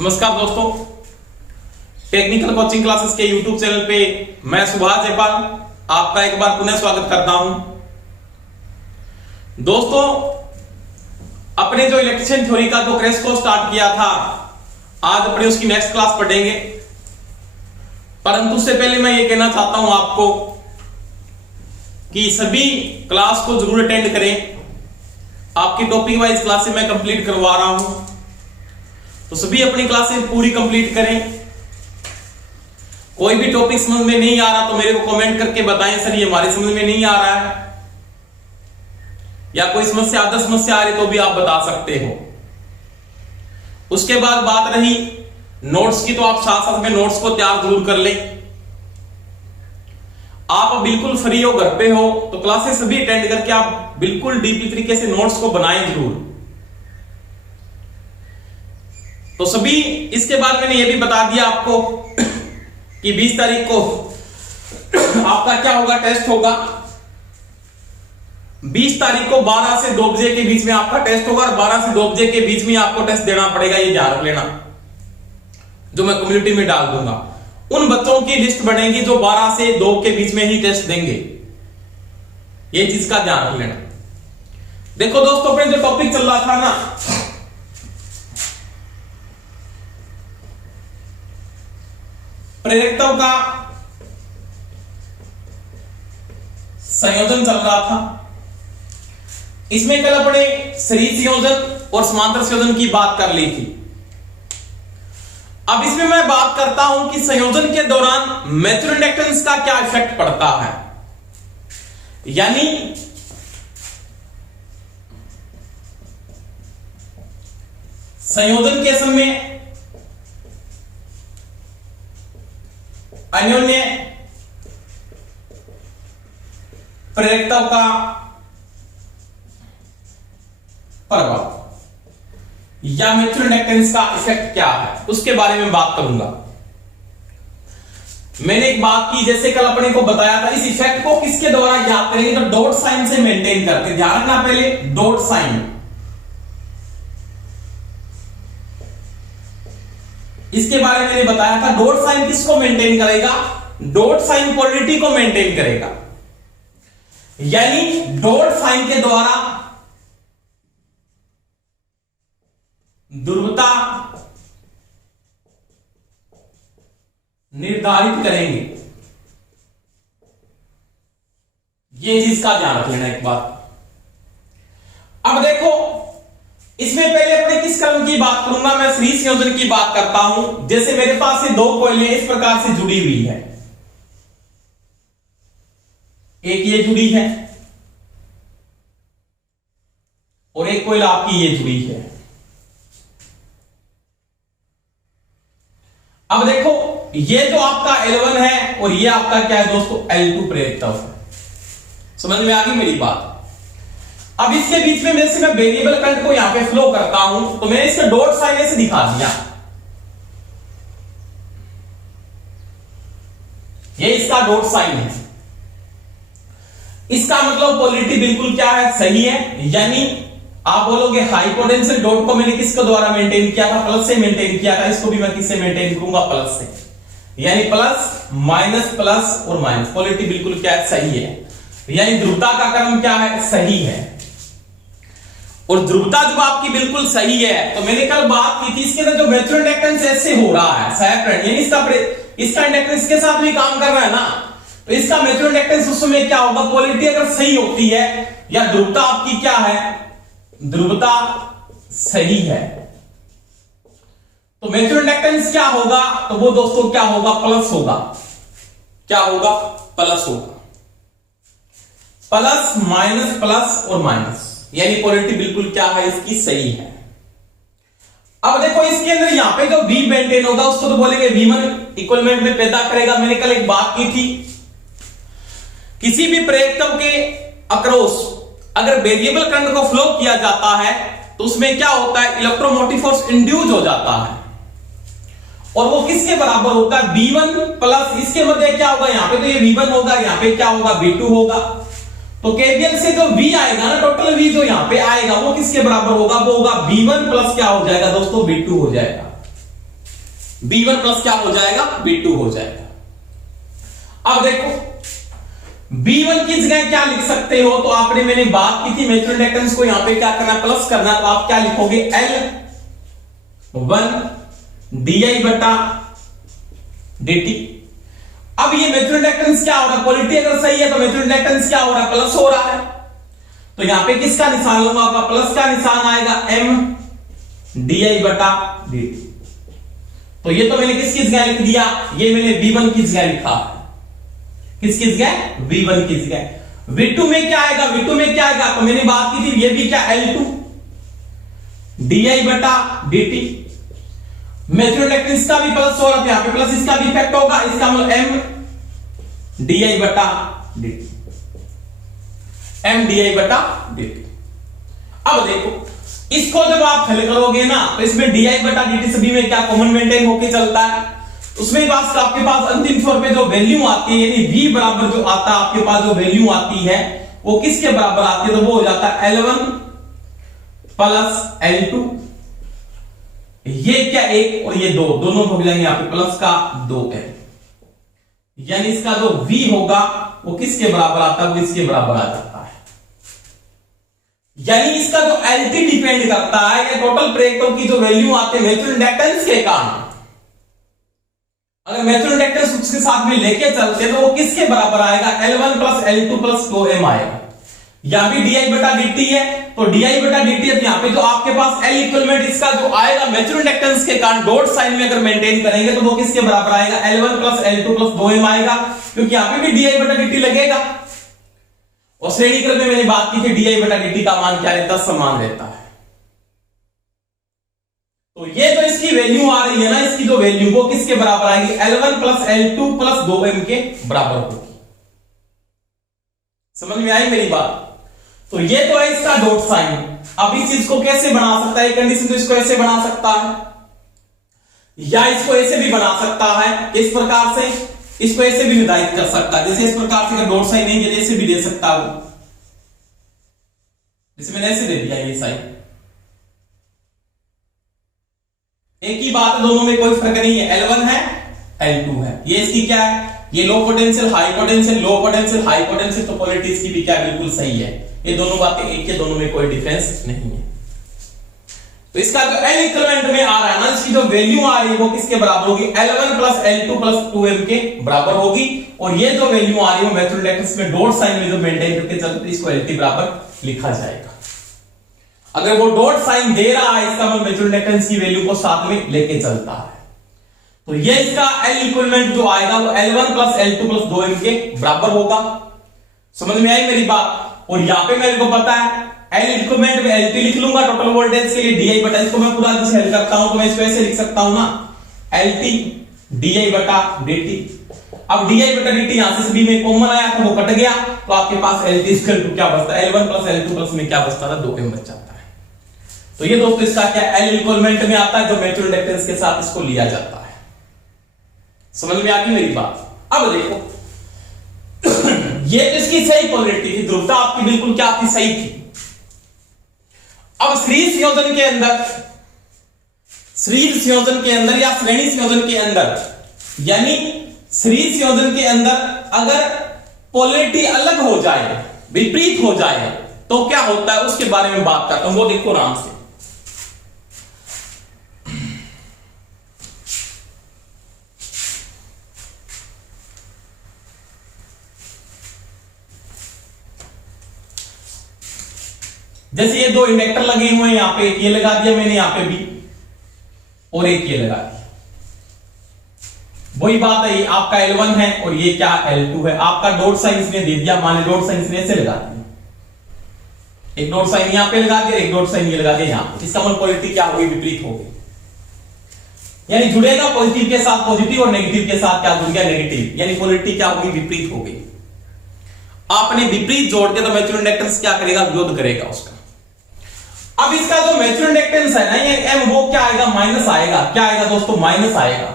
नमस्कार दोस्तों, technical coaching classes के यूट्यूब चैनल पे मैं सुभाष जयपाल आपका एक बार पुनः स्वागत करता हूं। दोस्तों, अपने जो इलेक्ट्रिशियन थ्योरी का जो क्रैश कोर्स स्टार्ट किया था, आज अपने उसकी नेक्स्ट क्लास पढ़ेंगे। परंतु उससे पहले मैं ये कहना चाहता हूं आपको कि सभी क्लास को जरूर अटेंड करें। आपकी टॉपिक वाइज क्लासेस मैं कंप्लीट करवा रहा हूं, तो सभी अपनी क्लासेस पूरी कंप्लीट करें। कोई भी टॉपिक समझ में नहीं आ रहा तो मेरे को कमेंट करके बताएं, सर ये हमारी समझ में नहीं आ रहा है, या कोई समस्या अदर समस्या आ रही तो भी आप बता सकते हो। उसके बाद बात रही नोट्स की, तो आप साथ साथ में नोट्स को तैयार जरूर कर लें। आप बिल्कुल फ्री हो, घर पे हो, तो क्लासेस सभी अटेंड करके आप बिल्कुल डीपली तरीके से नोट्स को बनाएं जरूर। तो सभी इसके बाद मैंने ये भी बता दिया आपको कि 20 तारीख को आपका क्या होगा, टेस्ट होगा। 20 तारीख को 12 से 2 बजे के बीच में आपका टेस्ट होगा, और 12 से 2 बजे के बीच में आपको टेस्ट देना पड़ेगा। ये ध्यान रख लेना, जो मैं कम्युनिटी में डाल दूंगा। उन बच्चों की लिस्ट बनेगी जो 12 से 2 के बीच में ही टेस्ट देंगे। ये चीज का ध्यान रख लेना। देखो दोस्तों, अपने जो टॉपिक चल रहा था ना, प्रेरकत्व का संयोजन चल रहा था। इसमें कल अपने सीरीज संयोजन और समांतर संयोजन की बात कर ली थी। अब इसमें मैं बात करता हूं कि संयोजन के दौरान म्यूचुअल इंडक्टेंस का क्या इफेक्ट पड़ता है। यानी संयोजन के समय अन्योन्य प्रेरकत्व का प्रभाव या म्यूचुअल इंडक्टेंस का इफेक्ट क्या है, उसके बारे में बात करूंगा। मैंने एक बात की, जैसे कल अपने को बताया था, इस इफेक्ट को किसके द्वारा याद करेंगे, तो डॉट साइन से मेंटेन करते। ध्यान रखना, पहले डॉट साइन, इसके बारे में मैंने बताया था। डॉट साइन किसको मेंटेन करेगा, डॉट साइन पोलरिटी को मेंटेन करेगा। यानी डॉट साइन के द्वारा ध्रुवता निर्धारित करेंगे। ये चीज का ध्यान रख लेना एक बात। अब देखो, इसमें पहले अपने किस क्रम की बात करूंगा, मैं सीरीज संयोजन की बात करता हूं। जैसे मेरे पास ये 2 कॉइलें इस प्रकार से जुड़ी हुई है, एक ये जुड़ी है और एक कॉइल आपकी ये जुड़ी है। अब देखो, ये जो आपका L1 है और ये आपका क्या है दोस्तों, L2 प्रेरकत्व है। समझ में आ गई मेरी बात। अब इसके बीच में जैसे मैं वेरिएबल करंट को यहां पे फ्लो करता हूं, तो मैंने इसका डॉट साइन ऐसे दिखा दिया। ये इसका डॉट साइन है। इसका मतलब पोलरिटी बिल्कुल क्या है, सही है। यानी आप बोलोगे हाई पोटेंशियल डॉट को मैंने किसके द्वारा मेंटेन किया था, प्लस से मेंटेन किया था। इसको भी मैं किससे मेंटेन करूंगा, प्लस से। यानी प्लस माइनस प्लस और माइनस, पोलरिटी बिल्कुल क्या है, सही है। यानी ध्रुवता का क्रम क्या है, सही है। और ध्रुवता जब आपकी बिल्कुल सही है, तो मैंने कल बात की थी, इसके अंदर जो म्यूचुअल इंडक्टेंस ऐसे हो रहा है, सहायक करंट, यानी इसका इंडक्टेंस के साथ भी काम कर रहा है ना, तो इसका म्यूचुअल इंडक्टेंस उस समय क्या होगा, पोलरिटी अगर सही होती है या ध्रुवता आपकी क्या है, ध्रुवता सही है, तो म्यूचुअल इंडक्टेंस क्या होगा, तो वो दोस्तों क्या होगा, प्लस होगा। क्या होगा, प्लस होगा। प्लस माइनस प्लस और माइनस, यानी पोलरिटी बिल्कुल क्या है, इसकी सही है। अब देखो, इसके अंदर यहां पे जो V मेंटेन होगा उसको तो बोलेंगे V1 इक्वलमेंट में पैदा करेगा। मैंने कल एक बात की थी, किसी भी प्रेरकत्व के अक्रॉस अगर वेरिएबल करंट को फ्लो किया जाता है, तो उसमें क्या होता है, इलेक्ट्रोमोटिव फोर्स इंड्यूस हो जाता है, और वो किसके बराबर होता है, V1 प्लस इसके मध्य क्या होगा, यहां पे तो ये V1 होगा, यहां पे क्या होगा, V2 होगा। तो केवीएल से जो V आएगा ना, टोटल V जो यहां पे आएगा, वो किसके बराबर होगा, वो होगा V1 प्लस क्या हो जाएगा दोस्तों, V2 हो जाएगा। B1 प्लस क्या हो जाएगा, B2 हो जाएगा। अब देखो B1 की जगह क्या लिख सकते हो, तो आपने मैंने बात की थी म्यूचुअल इंडक्टेंस को यहां पे क्या करना, प्लस करना, तो आप क्या लिखोगे L1 di बटा dt। अब ये म्यूचुअल इंडक्टेंस क्या हो रहा है, पोलैरिटी अगर सही है तो म्यूचुअल इंडक्टेंस क्या हो रहा है, प्लस हो रहा है, तो यहां पे किसका निशान लूंगा, आपका प्लस का निशान आएगा M di बटा dt। तो ये तो मैंने किसकी जगह लिख दिया, ये मैंने V1 की जगह लिखा, किसकी जगह, V1 की जगह। V2 में क्या आएगा, V2 में क्या आएगा, तो मैंने बात की थी ये भी क्या L2 di बटा dt। म्यूचुअल इंडक्टेंस का भी प्लस हो रहा था, यहां पे प्लस इसका भी इफेक्ट होगा, इसका मतलब M di बटा dt, M di बटा dt। अब देखो इसको जब आप हल करोगे ना, तो इसमें di बटा dt सभी में क्या कॉमन मेंटेन होके चलता है, उसमें बस आपके पास अंतिम छोर पे जो वैल्यू आती है, यानी v बराबर जो आता है आपके पास जो वैल्यू आती है वो किसके बराबर आती है, तो वो हो जाता है L1 प्लस L2, ये क्या एक और ये दो, दोनों हो जाएंगे यहां पे प्लस का 2m, यानी इसका जो v होगा वो किसके बराबर आता है, वो इसके बराबर आ जाता है। यानी इसका जो LT डिपेंड करता है ये टोटल प्लेटों की जो वैल्यू आते हैं म्यूचुअल इंडक्टेंस के कारण, अगर म्यूचुअल इंडक्टेंस उसके साथ में लेके चलते तो वो किसके बराबर आएगा, L1 plus L2 plus 2m आएगा। यहां भी di बटा dt है, तो di बटा dt है, यहां पे जो आपके पास L इक्विवेलेंट इसका जो आएगा म्यूचुअल इंडक्टेंस के कारण डॉट साइन में अगर मेंटेन करेंगे तो वो किसके बराबर आएगा, L1 plus L2 plus 2m आएगा, क्योंकि यहां पे भी di बटा dt लगेगा। और श्रेणी क्रम में मैंने बात की थी di बटा dt का मान क्या रहता है, समान रहता है। तो ये तो इसकी वैल्यू आ रही है ना, इसकी जो वैल्यू वो किसके बराबर आएगी, L1 plus L2 plus 2m के बराबर होगी। समझ में आई मेरी बात। तो ये तो है इसका डॉट साइन। अब इस चीज को कैसे बना सकता है, कंडीशन तो इसको ऐसे बना सकता है या इसको ऐसे भी बना सकता है, इस प्रकार से इसको ऐसे भी निर्धारित कर सकता है, जैसे इस प्रकार से डॉट साइन नहीं है ऐसे भी दे सकता हूं, जैसे मैंने ऐसे दे दिया ये साइन, एक ही बात है, दोनों में कोई फर्क नहीं है, L1 है L2 है। ये इसकी क्या है, ये low potential high potential, low potential high potential, तो पोलैरिटी इसकी भी क्या बिल्कुल सही है, ये दोनों बातें एक के, दोनों में कोई डिफरेंस नहीं है। तो इसका जो L इक्विवेलेंट में आ रहा है ना, इसकी जो वैल्यू आ रही है वो किसके बराबर होगी, L1 plus L2 plus 2m के बराबर होगी। और ये जो वैल्यू आ रही है म्यूचुअल इंडक्टेंस में डॉट साइन में जो मेंटेन करके चलते हैं इसको LT बराबर लिखा जाएगा। अगर वो डॉट साइन दे रहा है इसका मतलब म्यूचुअल इंडक्टेंस की वैल्यू को साथ में लेके चलता है। तो ये इसका L इक्विवेलेंट जो आएगा वो L1 plus L2 plus 2m के बराबर होगा। समझ में आई मेरी बात। और यहां पे मेरे को पता है L इक्विवेलेंट में LT लिख लूंगा टोटल वोल्टेज के लिए, di बटा, इसको मैं पूरा अच्छे से हल करता हूं तो मैं इसको ऐसे लिख सकता हूं ना, LT di बटा dt। अब di बटा dt यहां से भी में कॉमन आया था वो कट गया, तो आपके पास LT इक्वल टू क्या बचता है, L1 प्लस L2 प्लस में क्या बचता था, 2m बच जाता है। तो ये दोस्तों इसका क्या L इक्विवेलेंट में आता है जो म्यूचुअल इंडक्टेंस के साथ इसको लिया जाता है। समझ में आ गई मेरी बात। अब देखो ये तो इसकी सही पोलैरिटी थी, ध्रुवता आपकी बिल्कुल क्या थी, सही थी। अब सीरीज संयोजन के अंदर, सीरीज संयोजन के अंदर या श्रेणी संयोजन के अंदर, यानी सीरीज संयोजन के अंदर अगर पोलैरिटी अलग हो जाए, विपरीत हो जाए, तो क्या होता है उसके बारे में बात करता हूं, वो देखो आराम से। जैसे ये दो इंडक्टर लगे हुए हैं, यहां पे एक ये लगा दिया मैंने यहां पे भी, और एक ये लगा दिया। वही बात है, आपका L1 है और ये क्या L2 है। आपका डॉट साइन इसने दे दिया, मान लो डॉट साइन इसने ऐसे लगा दिया, एक डॉट साइन यहां पे लगा दिया, एक डॉट साइन ये लगा दिया यहां पे। इसका मतलब पोलैरिटी क्या होगी, विपरीत होगी, यानी जुड़ेगा पॉजिटिव के साथ पॉजिटिव और नेगेटिव के साथ क्या जुड़ गया, नेगेटिव, यानी पोलैरिटी क्या होगी, विपरीत होगी। आपने विपरीत जोड़ के तो म्यूचुअल इंडक्टेंस क्या करेगा, विरोध करेगा उसका। अब इसका जो म्यूचुअल इंडक्टेंस है ना ये M, वो क्या आएगा, माइनस आएगा। क्या आएगा दोस्तों, माइनस आएगा।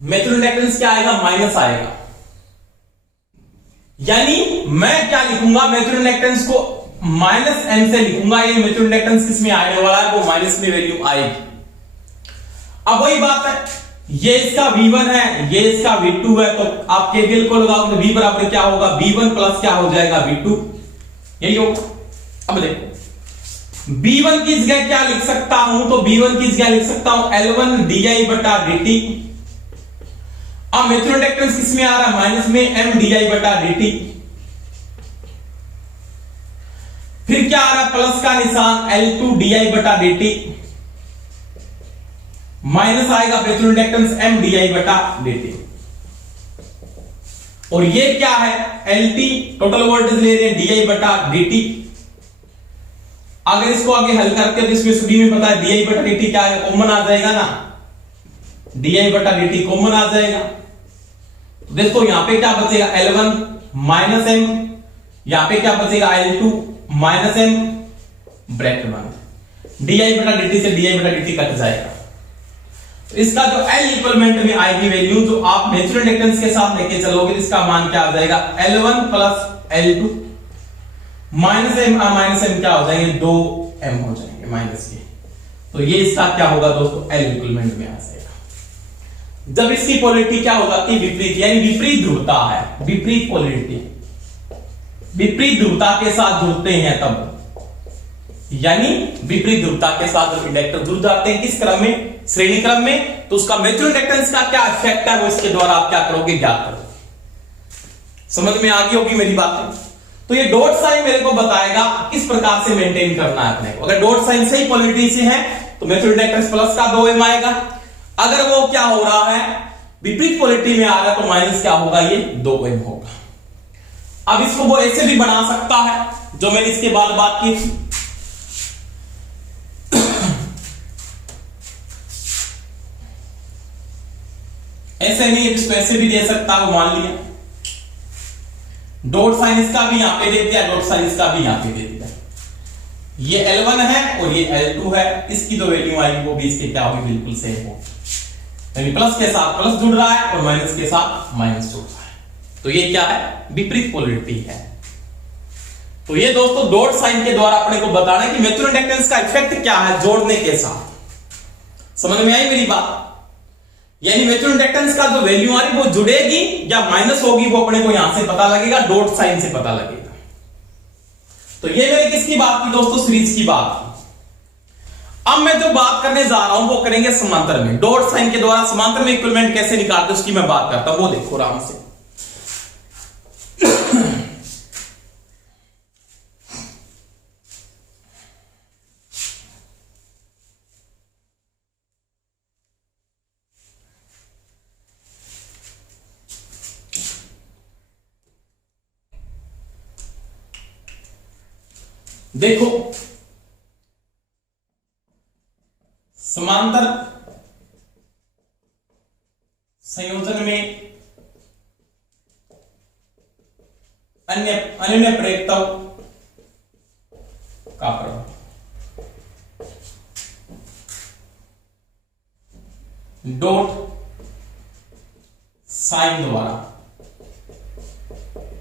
म्यूचुअल इंडक्टेंस क्या आएगा, माइनस आएगा। यानी मैं क्या लिखूंगा, म्यूचुअल इंडक्टेंस को माइनस M से लिखूंगा। ये म्यूचुअल इंडक्टेंस किसमें आने वाला है, वो माइनस में वैल्यू आएगी। अब वही बात है, ये इसका V1 है, ये इसका V2 है, तो आप KVL को लगाओगे तो V बराबर क्या होगा, V1 प्लस क्या हो जाएगा, V2, यही होगा। अब देखो B1 की जगह क्या लिख सकता हूं, तो B1 की जगह लिख सकता हूं L1 di बटा dt। अब म्यूचुअल इंडक्टेंस किस में आ रहा है, माइनस में, M di बटा dt। फिर क्या आ रहा है, प्लस का निशान L2 di बटा dt, माइनस आएगा म्यूचुअल इंडक्टेंस M di बटा dt। और ये क्या है, LT टोटल वोल्टेज ले रहे हैं di बटा dt। अगर इसको आगे हल करते हैं तो इसमें सभी में पता है di बटा dt क्या है, कॉमन आ जाएगा ना, di बटा dt कॉमन आ जाएगा। तो देखो यहां पे क्या बचेगा, L1 माइनस M, यहां पे क्या बचेगा, L2 माइनस M, ब्रैकेट बंद, di बटा dt से di बटा dt कट जाएगा। तो इसका जो L इक्वलमेंट में आएगी वैल्यू, जो आप नेचुरल इंडक्टेंस के साथ लेके चलोगे तो इसका मान क्या आ जाएगा, L1 plus L2 minus M क्या हो जाएंगे, 2M हो जाएंगे माइनस के। तो ये इसका क्या होगा दोस्तों, L इक्वलमेंट में आ जाएगा। जब इसकी पोलैरिटी क्या हो जाती है, विपरीत, यानी विपरीत ध्रुवता है, विपरीत पोलैरिटी, विपरीत ध्रुवता के साथ जुड़ते हैं तब, यानी विपरीत ध्रुवता के साथ जब इंडक्टर जुड़ जाते हैं किस क्रम में, श्रेणी क्रम में, तो उसका म्यूचुअल इंडक्टेंस का क्या इफेक्ट है वो इसके द्वारा आप क्या करोगे, ज्ञात करोगे। समझ में आ गई होगी मेरी बातें। तो ये डॉट साइन मेरे को बताएगा किस प्रकार से मेंटेन करना है अपने को। अगर डॉट साइन सही पोलैरिटी से है तो म्यूचुअल इंडक्टेंस प्लस का 2M आएगा, अगर वो क्या हो रहा है, विपरीत पोलैरिटी में आ रहा है तो माइनस क्या होगा, ये 2M होगा। अब इसको वो ऐसे भी बना सकता है जो मैंने इसके बाद बात की थी, ऐसे नहीं, इसको ऐसे भी दे सकता है, मान लिया डॉट साइन इसका भी यहां पे दे दिया, डॉट साइन इसका भी यहां पे दे दिया। ये L1 है और ये L2 है, इसकी जो वैल्यू आएगी वो भी इसके क्या होगी, बिल्कुल सेम हो, यानी प्लस के साथ प्लस जुड़ रहा है और माइनस के साथ माइनस जुड़ रहा है। तो ये क्या है, विपरीत पोलैरिटी है। तो ये दोस्तों डॉट साइन के द्वारा अपने को बताना है कि म्यूचुअल इंडक्टेंस का इफेक्ट क्या है जोड़ने के साथ। समझ में आई मेरी बात, यानी म्यूचुअल इंडक्टेंस का जो वैल्यू आ रही वो जुड़ेगी या माइनस होगी, वो अपने को यहां से पता लगेगा, डॉट साइन से पता लगेगा। तो ये मेरे किसकी बात की दोस्तों, सीरीज की बात की। अब मैं जो बात करने जा रहा हूं वो करेंगे समांतर में, डॉट साइन के द्वारा समांतर में इक्विवेलेंट कैसे निकालते उसकी मैं बात करता हूं, वो देखो आराम से। देखो समांतर संयोजन में अन्य प्रेरकताओं का प्रभाव, डॉट साइन द्वारा।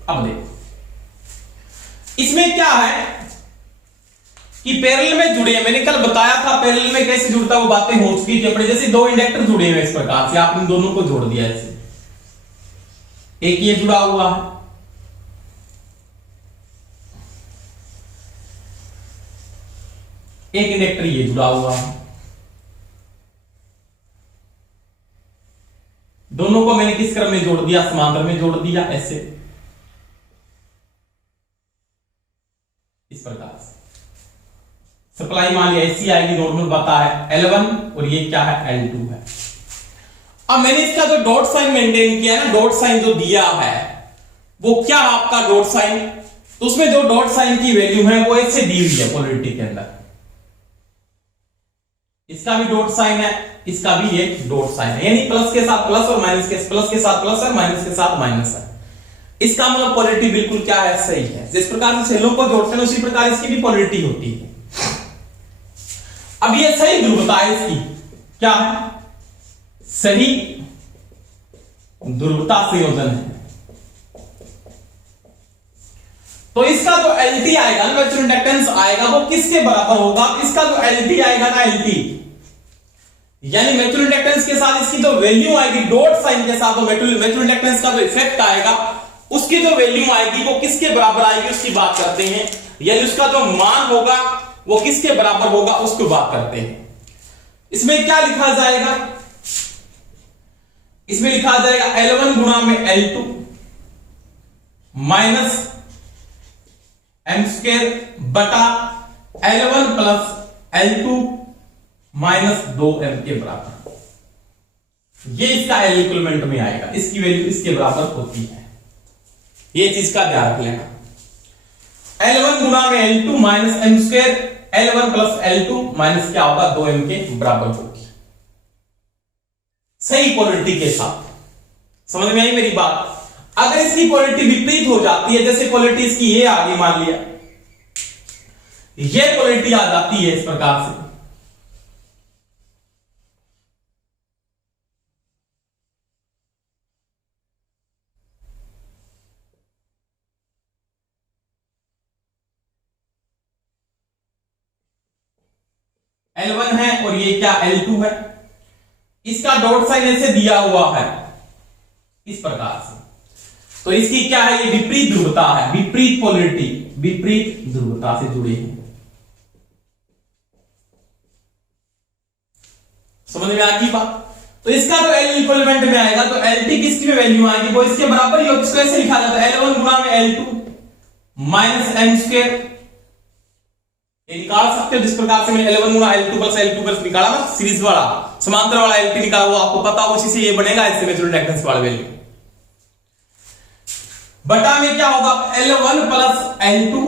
अब देखो इसमें क्या है कि पैरेलल में जुड़े हैं, मैंने कल बताया था पैरेलल में कैसे जुड़ता है, वो बातें हो चुकी थी अपने। जैसे दो इंडक्टर जुड़े हुए इस प्रकार से, आपने दोनों को जोड़ दिया ऐसे, एक ये जुड़ा हुआ है, एक इंडक्टर ये जुड़ा हुआ है, दोनों को मैंने किस क्रम में जोड़ दिया, समांतर में जोड़ दिया ऐसे, इस प्रकार से। सप्लाई मान लिया ऐसी आएगी, नॉर्मल बता है L1 और ये क्या है, L2 है। अब मैंने इसका जो डॉट साइन मेंटेन किया है ना, डॉट साइन जो दिया है वो क्या आपका डॉट साइन, तो उसमें जो डॉट साइन की वैल्यू है वो ऐसे दी हुई है पोलैरिटी के अंदर। इसका भी डॉट साइन है, इसका भी एक डॉट साइन है, यानी प्लस के साथ प्लस और माइनस के, प्लस के साथ प्लस और माइनस के साथ माइनस है। इसका मतलब पोलैरिटी बिल्कुल क्या है, सही है। जिस प्रकार से सेलों को जोड़ते हैं उसी प्रकार इसकी भी पोलैरिटी होती है। अब ये सही ध्रुवता है इसकी, क्या है, सही ध्रुवता संयोजन है। तो इसका जो LT आएगा, म्यूचुअल इंडक्टेंस आएगा, वो किसके बराबर होगा, इसका जो LT आएगा ना, LT यानी म्यूचुअल इंडक्टेंस के साथ इसकी जो वैल्यू आएगी डॉट साइन के साथ, म्यूचुअल इंडक्टेंस का जो इफेक्ट आएगा उसकी जो वैल्यू आएगी वो किसके बराबर आएगी उसकी बात करते हैं। यानी उसका जो मान होगा वो किसके बराबर होगा उसको बात करते हैं। इसमें क्या लिखा जाएगा, इसमें लिखा जाएगा L1 गुणा में L2 माइनस m स्क्वायर बटा L1 plus L2 minus 2m के बराबर। ये इसका L इक्विवेलेंट में आएगा, इसकी वैल्यू इसके बराबर होती है, ये चीज का ध्यान रख लेना। L1 गुणा में L2 minus m square, L1 plus L2 minus क्या होगा 2m के बराबर होगी, सही पोलैरिटी के साथ। समझ में आई मेरी बात। अगर इसकी पोलैरिटी विपरीत हो जाती है, जैसे पोलैरिटी इसकी ये आ गई, मान लिया ये पोलैरिटी आ जाती है इस प्रकार से, L1 है और ये क्या L2 है, इसका डॉट साइन ऐसे दिया हुआ है इस प्रकार से, तो इसकी क्या है, ये विपरीत ध्रुवता है, विपरीत पोलैरिटी, विपरीत ध्रुवता से जुड़े हैं। समझ में आ गई बात। तो इसका जो L इक्विवेलेंट में आएगा तो LT किसकी वैल्यू आएगी वो इसके बराबर ही होगी। इसको ऐसे लिखा जाता है L1 गुणा में L2 माइनस m स्क्वायर, ये निकाल सकते हो जिस प्रकार से मैंने L1 गुणा L2 प्लस L2 प्लस निकाला ना, सीरीज वाला समांतर वाला LT निकाला, वो आपको पता हो, उसी से ये बनेगा इससे म्यूचुअल इंडक्टेंस वाला वैल्यू। बटा में क्या होगा L1 प्लस L2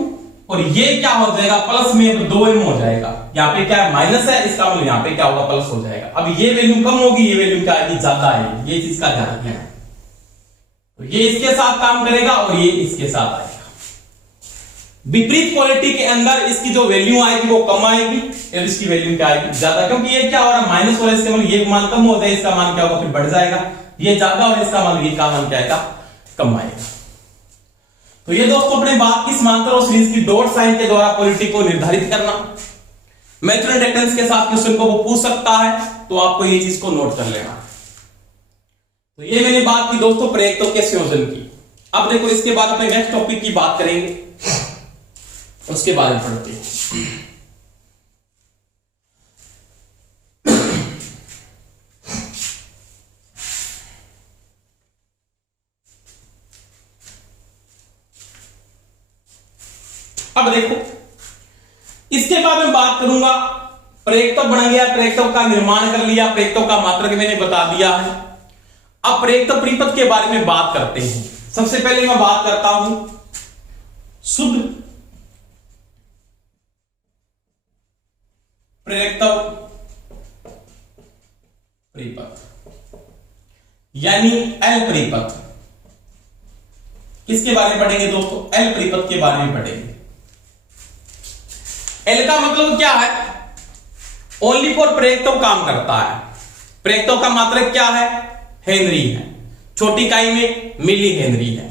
और ये क्या हो जाएगा प्लस में 2m हो जाएगा, यहाँ पे क्या है माइनस है, इसका मतलब यहाँ पे क्या होगा प्लस हो जाएगा। अब ये वैल्यू कम होगी, ये वैल्यू क्या आएगी ज्यादा आएगी, ये चीज का ध्यान रखना। तो ये इसके साथ काम करेगा और ये इसके साथ आएगा। विपरीत पोलैरिटी के अंदर इसकी जो वैल्यू आएगी वो कम आएगी और इसकी वैल्यू क्या आएगी ज्यादा, क्योंकि ये क्या हो रहा है माइनस हो रहा है, इसका मतलब ये मान कम हो जाए, इसका मान क्या होगा फिर बढ़ जाएगा, ये ज्यादा और इसका मान ये का मान क्या आएगा कम आएगा। तो ये दोस्तों अपने बात की समांतर और सीरीज की डॉट साइन के द्वारा पोलैरिटी को निर्धारित करना। म्यूचुअल इंडक्टेंस के साथ क्वेश्चन को वो पूछ सकता है, तो आपको ये चीज को नोट कर लेना। तो ये मैंने बात की दोस्तों प्रेरकों के संयोजन की। अब देखो इसके बाद अपने नेक्स्ट टॉपिक की बात करेंगे, उसके बारे में पढ़ते हैं। अब देखो इसके बाद मैं बात करूंगा, प्रेरकत्व बन गया, प्रेरकत्व का निर्माण कर लिया, प्रेरकत्व का मात्रक मैंने बता दिया है। अब प्रेरकत्व परिपथ के बारे में बात करते हैं। सबसे पहले मैं बात करता हूं शुद्ध प्रेरकत्व परिपथ यानी एल परिपथ। किसके बारे में पढ़ेंगे दोस्तों, एल परिपथ के बारे में पढ़ेंगे। एल का मतलब क्या है, ओनली फॉर प्रेरकत्व काम करता है। प्रेरकत्व का मात्रक क्या है, हेनरी है, छोटी इकाई में मिली हेनरी है।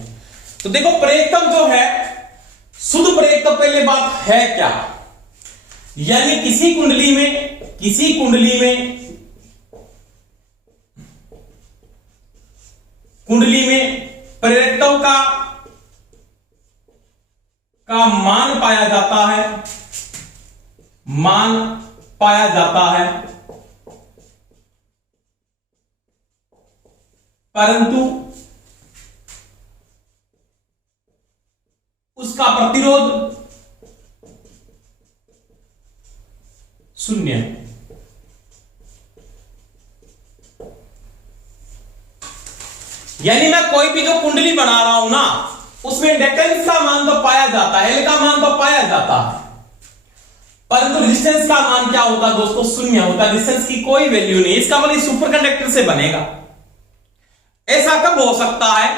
तो देखो प्रेरकत्व जो है शुद्ध प्रेरकत्व पहले बात है क्या, यानी किसी कुंडली में प्रेरकत्व का मान पाया जाता है, परंतु उसका प्रतिरोध शून्य है। यानी मैं कोई भी जो कुंडली बना रहा हूं ना, उसमें इंडक्टेंस का मान तो पाया जाता है, एल का मान तो पाया जाता है, परंतु रेजिस्टेंस का मान क्या होता है दोस्तों, शून्य होता है। रेजिस्टेंस की कोई वैल्यू नहीं। इसका मतलब सुपर कंडक्टर से बनेगा। ऐसा कब हो सकता है,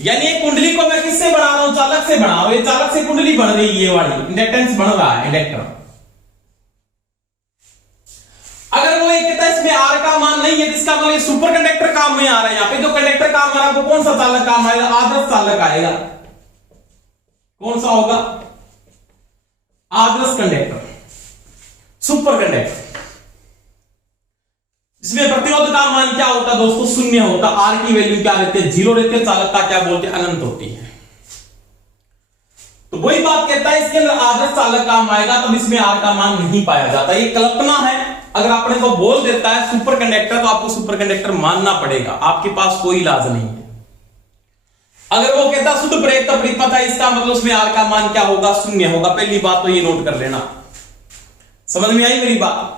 यानी एक कुंडली को मैं किससे बना रहा हूं, चालक से बना रहा हूं, ये चालक से कुंडली बन रही है, ये वाली इंडक्टेंस बन रहा है, इंडक्टर। अगर वो एक कहता है इसमें आर का मान नहीं है, तो इसका मतलब सुपर कंडक्टर काम में आ रहा है। यहां पे जो कंडक्टर काम आ रहा है वो कौन सा चालक काम आएगा, आदर्श चालक आएगा। कौन सा होगा, आदर्श कंडक्टर, सुपर कंडक्टर। इसमें प्रतिरोध का मान क्या होता है दोस्तों, शून्य होता। आर की वैल्यू क्या रहती है, जीरो रहती है। चालकता क्या बोलते हैं, अनंत होती है। तो वही बात कहता है इसके अंदर आदर्श चालक काम आएगा तब इसमें आर का मान नहीं पाया जाता। ये कल्पना है। अगर आपने को बोल देता है सुपर कंडक्टर तो आपको सुपर कंडक्टर मानना पड़ेगा, आपके पास कोई इलाज नहीं है। अगर वो कहता शुद्ध प्रेरकत्व परिपथ है, इसका मतलब उसमें आर का मान क्या होगा, शून्य होगा। पहली बात तो ये नोट कर लेना। समझ में आई मेरी बात।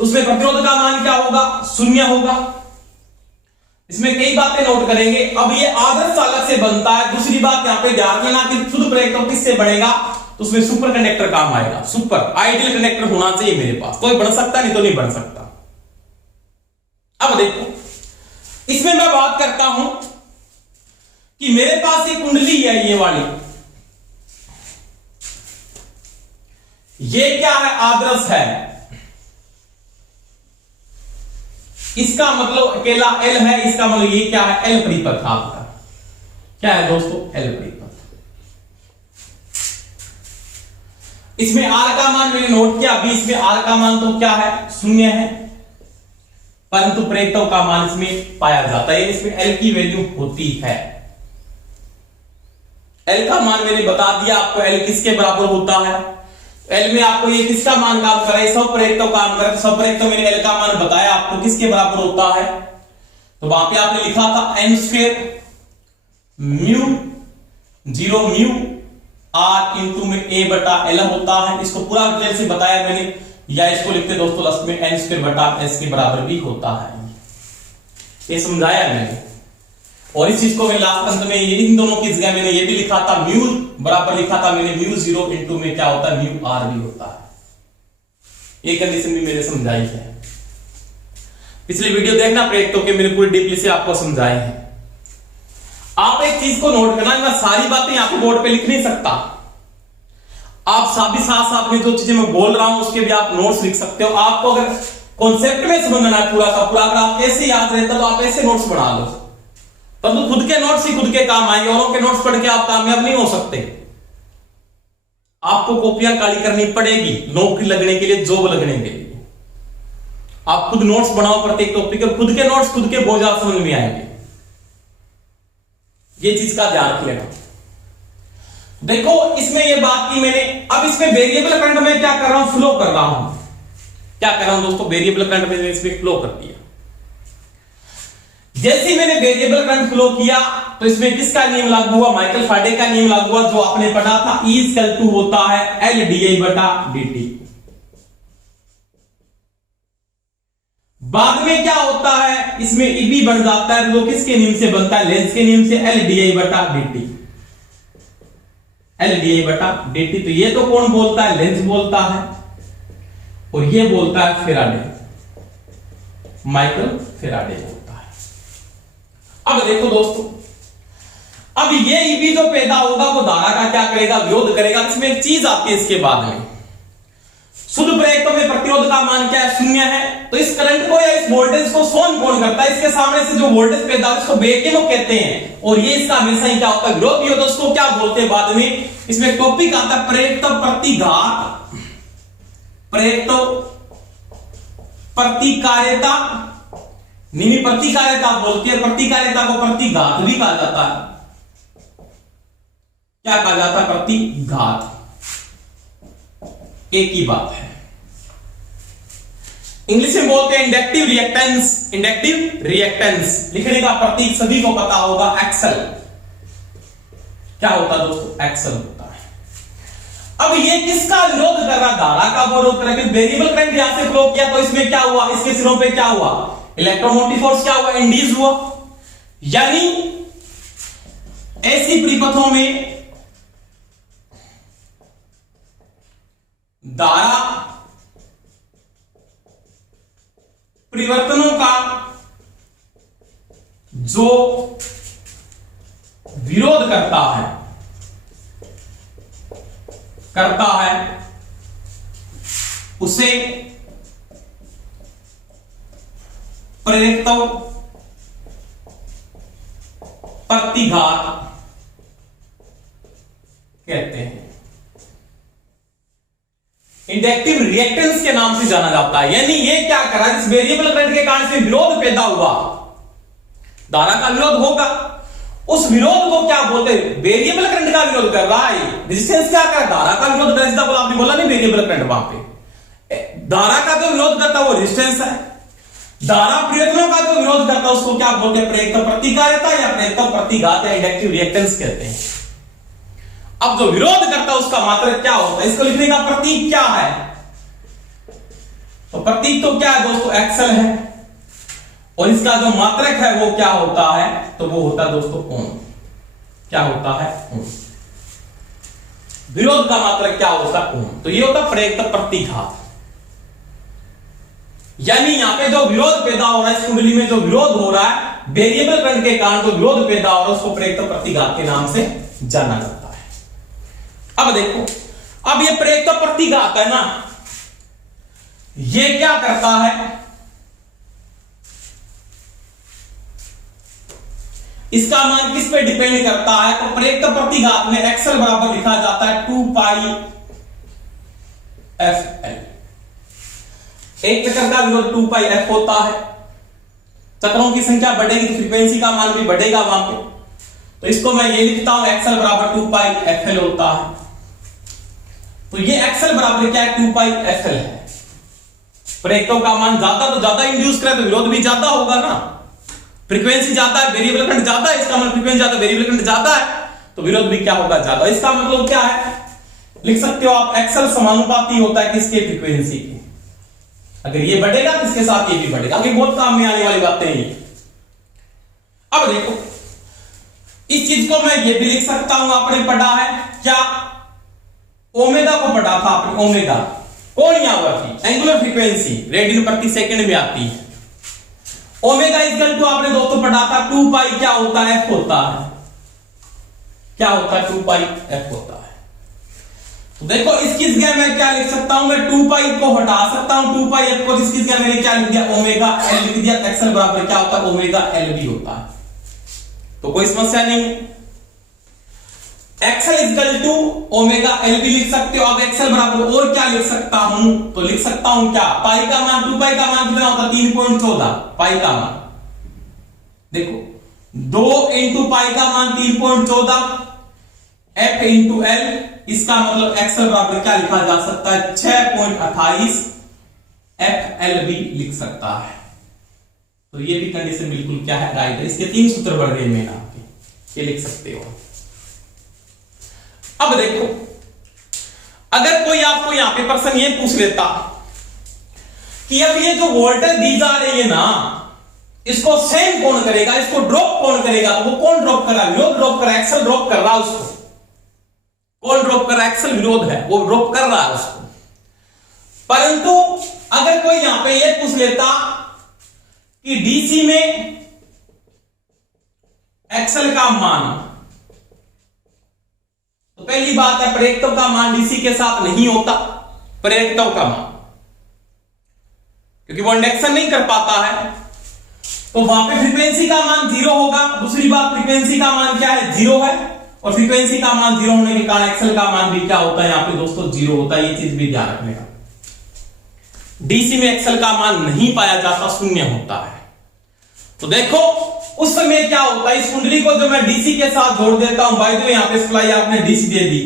उसमें प्रतिरोध का मान क्या होगा, शून्य होगा। इसमें कई बातें नोट करेंगे। अब ये आदर्श चालक से बनता है। दूसरी बात यहां पे ध्यान देना कि शुद्ध प्रेरकत्व किससे बनेगा, तो उसमें सुपर कंडक्टर काम आएगा। सुपर आइडियल कंडक्टर होना चाहिए मेरे पास, कोई बन सकता नहीं तो नहीं बन सकता। अब देखो इसमें मैं बात करता हूं कि मेरे पास एक कुंडली है, ये वाली, ये क्या है, आदर्श है। इसका मतलब अकेला एल है, इसका मतलब ये क्या है, एल परिपथ आपका क्या है दोस्तों, एल परिपथ। इसमें आर का मान मैंने नोट किया। अभी इसमें आर का मान तो क्या है, शून्य है, परंतु प्रेरकत्व का मान इसमें पाया जाता है। इसमें एल की वैल्यू होती है। एल का मान मैंने बता दिया आपको, एल किसके बराबर होता है। एल में आपको ये किसका मान काम कर रहा है, स्वप्रेरकत्व काम कर रहा है। स्वप्रेरकत्व मैंने एल का मान बताया आपको किसके बराबर होता है, तो वहां पे आपने लिखा था n square mu 0 mu r into में ए बटा एल होता है। इसको पूरा डिटेल से बताया मैंने, या इसको लिखते दोस्तों लास्ट में एन स्क्वायर बटा एस के बराबर भी होता है। ये समझाया मैंने। और इस चीज को मैं लास्ट अंत में ये इन दोनों की जगह मैंने ये भी लिखा था, म्यू बराबर लिखा था मैंने म्यू 0 इंटू में क्या होता है, म्यू आर भी होता है। ये कंडीशन भी मैंने समझाई है। पिछली वीडियो देखना प्रेरकत्व के, मैंने पूरी डीपली से आपको समझाए हैं। आप एक चीज को नोट करना, मैं सारी बातें यहां पे बोर्ड पे लिख नहीं सकता। आप साथ साथ में जो चीजें मैं बोल रहा हूं उसके भी आप नोट्स लिख सकते हो। आपको अगर कॉन्सेप्ट में समझना है पूरा का पूरा, अगर आप ऐसे याद रहता तो आप ऐसे नोट्स बना लो, परंतु खुद के नोट्स ही खुद के काम आएंगे। औरों के नोट्स पढ़ के आप कामयाब नहीं हो सकते। आपको कॉपियां काली करनी पड़ेगी नौकरी लगने के लिए, जॉब लगने के लिए। आप खुद नोट्स बनाओ प्रत्येक टॉपिक के, खुद के नोट्स खुद के बहुत ज्यादा समझ में आएंगे। ये चीज का ध्यान रखिएगा। देखो इसमें ये बात की मैंने। अब इसमें वेरिएबल करंट में क्या कर रहा हूं, फ्लो कर रहा हूं। क्या कर रहा हूं दोस्तों, वेरिएबल करंट में इसमें फ्लो कर दिया। जैसे मैंने वेरिएबल करंट फ्लो किया तो इसमें किसका नियम लागू हुआ, माइकल फैराडे का नियम लागू हुआ, जो आपने पढ़ा था E = होता है एल डी बटा dt। बाद में क्या होता है, इसमें Eb बन जाता है, जो किसके नियम से बनता है, लेंस के नियम से, एल डी बटा dt। एल डी बटा dt, तो ये तो कौन बोलता है, लेंस बोलता है, और ये बोलता है फैराडे, माइकल फैराडे बोलता है। अब देखो दोस्तों, अब ये Eb जो पैदा होगा वो धारा का क्या करेगा, विरोध करेगा। इसमें एक चीज आती है इसके बाद में, शुद्ध प्रेरकत्व में प्रतिरोध का मान क्या है, शून्य है। तो इस करंट को या इस वोल्टेज को सोन कौन करता है, इसके सामने से जो वोल्टेज पैदा होता है उसको वैक्यूम कहते हैं। और ये इसका हमेशा ही क्या होता है, विरोध भी होता है। उसको क्या बोलते हैं बाद में, इसमें टॉपिक आता है प्रेरकत्व प्रतिघात, प्रेरकत्व प्रतिकार्यता, निमी प्रतिकार्यता बोलती है। प्रतिकार्यता को प्रतिघात भी कहा जाता है। क्या कहा जाता है, प्रतिघात, एक ही बात है। इंग्लिश में बोलते हैं इंडक्टिव रिएक्टेंस। इंडक्टिव रिएक्टेंस लिखने का प्रतीक सभी को पता होगा, एक्सल। क्या होता है दोस्तों, एक्सल होता है। अब ये किसका विरोध कर रहा, धारा का विरोध कर रहा है। वेरिएबल करंट यहां से फ्लो किया तो इसमें क्या हुआ, इसके सिरों पे क्या हुआ, इलेक्ट्रोमोटिव फोर्स क्या हुआ, इंड्यूस हुआ। यानी ऐसी परिपथों में धारा परिवर्तनों का जो विरोध करता है उसे प्रेरकत्व प्रतिघात कहते हैं। इंडक्टिव रिएक्टेंस के नाम से जाना जाता है। यानी ये क्या कर रहा है, इस वेरिएबल करंट के कारण से विरोध पैदा हुआ, धारा का विरोध होगा, उस विरोध को क्या बोलते हैं, वेरिएबल करंट का विरोध कर रहा है। रेजिस्टेंस क्या कर रहा है, धारा का विरोध कर रहा है। आपने बोला नहीं वेरिएबल करंट, वहां पे धारा का जो विरोध करता है वो रेजिस्टेंस है। धारा प्रेरकों का जो विरोध करता है उसको क्या बोलते हैं, प्रेरक प्रतिकारिता या प्रेरक प्रतिघात या इंडक्टिव रिएक्टेंस कहते हैं। अब जो विरोध करता है उसका मात्रक क्या होता है, इसको लिखने का प्रतीक क्या है, तो प्रतीक तो क्या है दोस्तों, एक्सल है, और इसका जो मात्रक है वो क्या होता है, तो वो होता है दोस्तों ओम। क्या होता है, ओम। विरोध का मात्रक क्या होता है, ओम। तो ये होता है प्रेरक प्रतिघात। यानी यहां पे जो विरोध पैदा हो रहा है, इस कुंडली में जो विरोध हो रहा है वेरिएबल करंट के कारण जो विरोध पैदा हो रहा है उसको प्रेरक प्रतिघात के नाम से जाना जाता है। अब देखो, अब ये प्रेरक प्रतिघात है ना, ये क्या करता है, इसका मान किस पे डिपेंड करता है, तो प्रेरक प्रतिघात में एक्सल बराबर लिखा जाता है 2 पाई एफ एल। एक चक्कर का विरोध 2 पाई एफ होता है, चक्रों की संख्या बढ़ेगी तो फ्रीक्वेंसी का मान भी बढ़ेगा वहां पे। तो इसको मैं ये लिखता हूं एक्सल बराबर 2 पाई एफ एल होता है। तो ये एक्सल बराबर क्या है, 2 पाई एफ एल है। प्रेरकों का मान ज्यादा तो ज्यादा इंड्यूस करे तो विरोध भी ज्यादा होगा ना, फ्रीक्वेंसी ज्यादा है, वेरिएबल करंट ज्यादा है, इसका मतलब फ्रीक्वेंसी ज्यादा, वेरिएबल करंट ज्यादा है तो विरोध भी क्या होगा, ज्यादा। इसका मतलब क्या है, लिख सकते हो आप एक्सल समानुपाती होता है किसके, फ्रीक्वेंसी के। अगर ये बढ़ेगा तो इसके साथ ये भी बढ़ेगा। आगे बहुत काम में आने वाली बातें हैं ये। अब देखो, इस चीज को मैं ये भी लिख सकता हूं, आपने पढ़ा है क्या, ओमेगा को पढ़ा था आपने, ओमेगा कोणीय आवृत्ति, एंगुलर फ्रीक्वेंसी रेडियन प्रति सेकंड में आती है। ओमेगा इक्वल टू आपने दोस्तों पढ़ा था 2 पाई क्या होता है, एफ होता है। क्या होता है, 2 पाई एफ होता है। तो देखो इसकी जगह मैं क्या लिख सकता हूं, मैं 2 पाई को हटा सकता हूं, 2 पाई एफ को, इसकी जगह मैंने क्या लिख दिया, ओमेगा एल लिख दिया। एक्सल बराबर क्या होता है, ओमेगा एल भी होता है। तो कोई समस्या नहीं। XL equal to omega L भी लिख सकते हो। अब एक्सल बराबर और क्या लिख सकता हूं, तो लिख सकता हूं क्या, पाई का मान, 2 पाई का मान कितना होता है, 3.14 पाई का मान। देखो 2 इंटू पाई का मान 3.14 एफ इंटू एल, इसका मतलब एक्सल बराबर क्या लिखा जा सकता है, 6.28 एफ एल भी लिख सकता है। तो ये भी कंडीशन बिल्कुल क्या है, राइट है। इसके 3 सूत्र बढ़ गए मेन आपके, ये लिख सकते हो। अब देखो, अगर कोई आपको यहां पे पर्सन ये पूछ लेता कि अब ये जो वोल्टेज दी जा रही है ना, इसको सेम कौन करेगा, इसको ड्रॉप कौन करेगा, तो वो कौन ड्रॉप कर रहा है, विरोध ड्रॉप कर रहा है, एक्सल ड्रॉप कर रहा है उसको। कौन ड्रॉप कर रहा है, एक्सल विरोध है, वो ड्रॉप कर रहा है उसको। परंतु अगर कोई यहां पे ये पूछ लेता कि डीसी में एक्सल का मान, तो पहली बात है प्रेरकत्व का मान डीसी के साथ नहीं होता, प्रेरकत्व का मान, क्योंकि वो इंडक्शन नहीं कर पाता है, तो वहां पे फ्रीक्वेंसी का मान 0 होगा। दूसरी बात, फ्रीक्वेंसी का मान क्या है, 0 है, और फ्रीक्वेंसी का मान 0 होने के कारण एक्सल का मान भी क्या होता है यहां पे दोस्तों, 0 होता है। ये चीज भी ध्यान रखने का, डीसी में एक्सल का मान नहीं पाया जाता, 0 होता है। तो देखो उस समय क्या होता है, इस कुंडली को जो मैं डीसी के साथ जोड़ देता हूं, बाय द वे यहां पे सप्लाई आपने डीसी दे दी,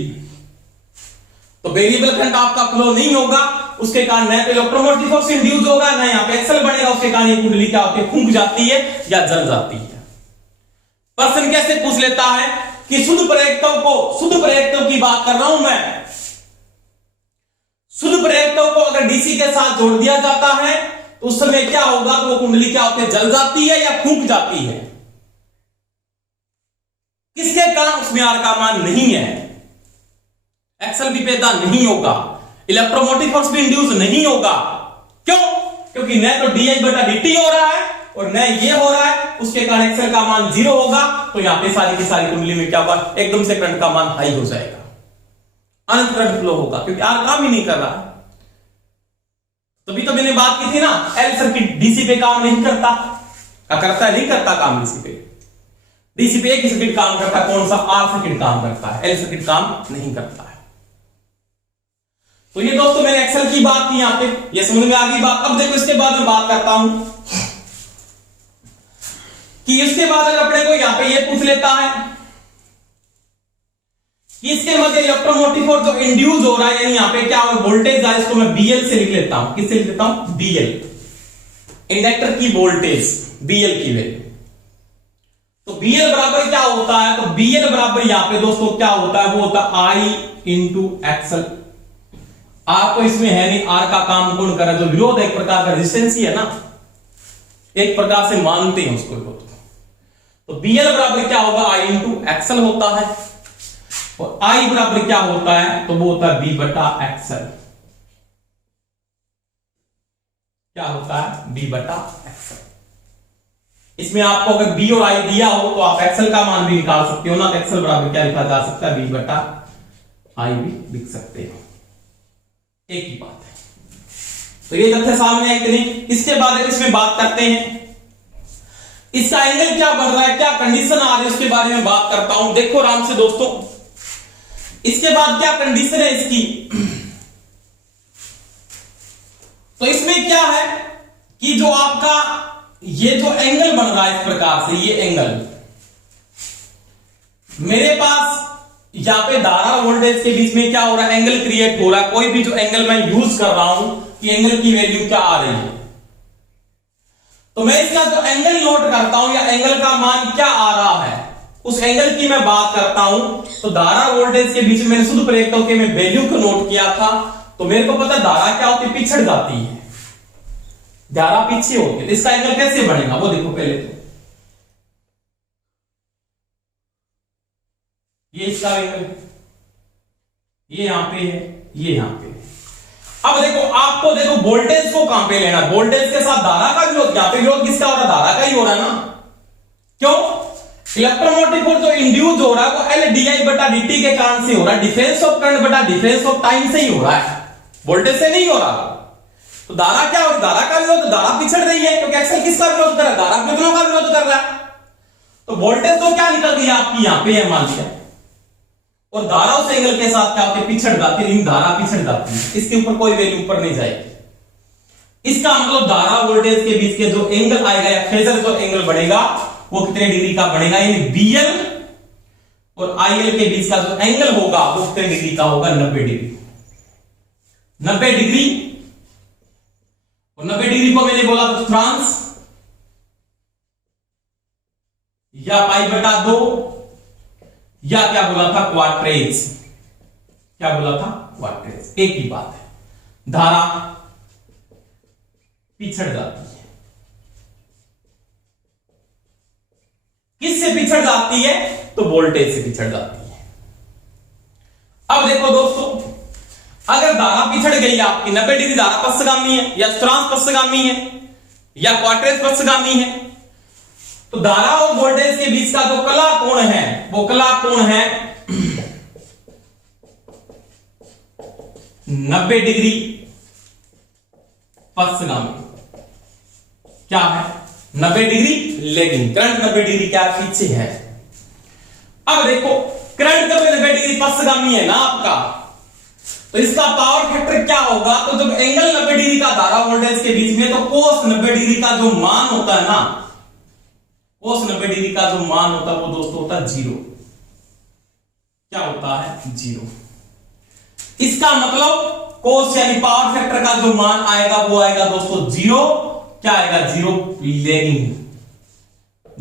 तो वेरिएबल करंट आपका फ्लो नहीं होगा, उसके कारण न तो इलेक्ट्रोमोटिव फोर्स इंड्यूस होगा, ना यहां पे एक्सल बढ़ेगा, उसके कारण ये कुंडली क्या होती है, फूंक जाती है या जल जाती है। पर्सन कैसे पूछ लेता है कि शुद्ध प्रेरकत्व को, शुद्ध प्रेरकत्व की बात कर रहा हूं मैं, शुद्ध प्रेरकत्व को अगर डीसी के साथ जोड़ दिया जाता है तो उस समय क्या होगा, तो वो कुंडली क्या होती है, जल जाती है या फूंक जाती है। किसके कारण, उसमें आर का मान नहीं है, एक्सल भी पैदा नहीं होगा, इलेक्ट्रोमोटिव फोर्स भी इंड्यूस नहीं होगा। क्यों, क्योंकि न तो डी बटा dt हो रहा है और न ये हो रहा है, उसके कारण एक्सल का मान 0 होगा। तो यहां पे सारी की सारी कुंडली में क्या होगा, एकदम से करंट का मान हाई हो जाएगा, अनंत करंट फ्लो होगा, क्योंकि आर काम ही नहीं कर रहा है। तभी तो मैंने बात की थी ना, एल सर्किट डीसी पे काम नहीं करता, क्या करता है, नहीं करता काम डीसी पे। डीसी पे एक ही सर्किट काम करता है, कौन सा, आर सर्किट काम करता है, एल सर्किट काम नहीं करता है। तो ये दोस्तों मैंने एक्सेल की बात की यहां पे, ये समझ में आ गई बात। अब देखो इसके बाद मैं बात करता हूं कि इसके बाद अगर अपने को यहां पे ये पूछ लेता है कि इसके मध्य इलेक्ट्रोमोटिव फोर्स जो इंड्यूस हो रहा है, यानी यहां पे क्या हो वोल्टेज है, इसको मैं बीएल से लिख लेता हूं। किससे लिख लेता हूं? बीएल, इंडक्टर की वोल्टेज बीएल की वैल्यू। तो बीएल बराबर क्या होता है? तो बीएल बराबर यहां पे दोस्तों क्या होता है? वो होता है आई इंटू एक्सएल। आपको इसमें है नहीं, आर का काम कौन कर रहा है? जो विरोध एक प्रकार का रेजिस्टेंस ही है ना, एक प्रकार से मानते हैं उसको। तो बीएल बराबर क्या होगा? आई इंटू एक्सएल होता है। और आई बराबर क्या होता है? तो वो होता है बी बटा एक्सएल। क्या होता है? बी बटा एक्सएल। इसमें आपको अगर बी और आई दिया हो तो आप एक्सएल का मान भी निकाल सकते हो ना। तो एक्सएल बराबर क्या लिखा जा सकता है? बी बटा आई भी लिख सकते हो, एक ही बात है। तो ये तथ्य सामने है कि नहीं। इसके बाद इसमें बात करते हैं इसका एंगल क्या बन रहा है, क्या कंडीशन आ रही है, उसके बारे में बात करता हूं। देखो आराम से दोस्तों, इसके बाद क्या कंडीशन है इसकी। तो इसमें क्या है कि जो आपका ये जो एंगल बन रहा है इस प्रकार से, ये एंगल मेरे पास यहां पे धारा वोल्टेज के बीच में क्या हो रहा है? एंगल क्रिएट हो रहा है। कोई भी जो एंगल मैं यूज कर रहा हूं कि एंगल की वैल्यू क्या आ रही है, तो मैं इसका जो एंगल नोट करता हूं या एंगल का मान क्या आ रहा है, उस एंगल की मैं बात करता हूं। तो धारा वोल्टेज के बीच में मैंने शुद्ध प्रेरकत्व के मैं वैल्यू को नोट किया था। तो मेरे को पता धारा क्या होती है? पिछड़ जाती है, धारा पीछे होती है। इसका एंगल कैसे बनेगा वो देखो। पहले तो ये इसका एंगल, ये यहां पे है, ये यहां पे है। अब देखो आपको देखो वोल्टेज को कहां पे लेना, वोल्टेज के साथ धारा का विरोध। यहां पे विरोध किसका हो रहा है? धारा का ही हो रहा है ना। क्यों? इलेक्ट्रोमोटिव फोर्स जो इंड्यूस हो रहा है वो एल डी आई बटा डी टी के कारण से हो रहा है। डिफरेंस ऑफ करंट बटा डिफरेंस ऑफ टाइम से ही हो रहा है, वोल्टेज से नहीं हो रहा। तो धारा क्या हो? धारा का विरोध, धारा पिछड़ रही है क्योंकि एक्सेल किसका विरोध कर रहा है? धारा विरोधों का विरोध कर रहा है। तो वोल्टेज तो क्या निकल गई आपकी यहां पे, मान लिया, और धारा उस एंगल के साथ क्या होती है? पिछड़ जाती है। लेकिन धारा पिछड़ जाती है, इसके ऊपर कोई वैल्यू ऊपर नहीं जाएगी। इसका मतलब धारा वोल्टेज के बीच के जो एंगल आएगा या फेजर जो एंगल बढ़ेगा वो कितने डिग्री का बढ़ेगा? यानी बीएल और आईएल के बीच का जो एंगल होगा वो कितने डिग्री का होगा? 90 डिग्री। 90 डिग्री, और 90 डिग्री को मैंने बोला तो फ्रांस या पाई बटा 2 या क्या बोला था? क्वाड्रेंस। क्या बोला था? क्वाड्रेंस। एक ही बात है, धारा पिछड़ जाती है। किससे पिछड़ जाती है? तो वोल्टेज से पिछड़ जाती है। अब देखो दोस्तों, अगर धारा पिछड़ गई आपकी, 90 डिग्री धारा पक्षगामी है या स्थिरांक पक्षगामी है या क्वाड्रेंस पक्षगामी है, तो धारा और वोल्टेज के बीच का जो कला कोण है वो कला कोण है 90 डिग्री पक्षगामी। क्या है? 90 डिग्री लेगिंग। करंट 90 डिग्री क्या पीछे है। अब देखो करंट जब 90 डिग्री पक्षगामी है ना आपका, तो इसका पावर फैक्टर क्या होगा? तो जब एंगल 90 डिग्री का धारा वोल्टेज के बीच में, तो कोस 90 डिग्री का जो मान होता है ना, कोस 90 डिग्री का जो मान होता है वो दोस्तों होता है 0। क्या होता है? 0। इसका मतलब कोस यानी पावर फैक्टर का जो मान आएगा वो आएगा दोस्तों 0। क्या आएगा? 0 लेगिंग।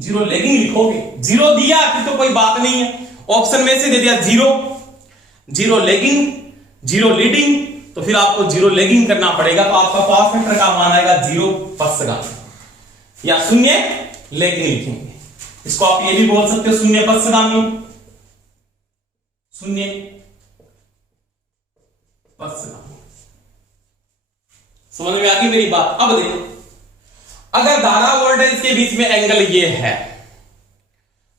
0 लेगिंग लिखोगे। 0 दिया फिर तो कोई बात नहीं है, ऑप्शन में से दे दिया 0, 0 लेगिंग, 0 लीडिंग, तो फिर आपको 0 लेगिंग करना पड़ेगा। तो आपका पावर फैक्टर का मान आएगा 0 पक्षगामी या 0 लेगिंग लिखेंगे। इसको आप ये भी बोल सकते हो 0 पक्षगामी, 0 पक्षगामी। समझ में आ गई मेरी बात। अब देखो, अगर धारा वोल्टेज के बीच में एंगल ये है,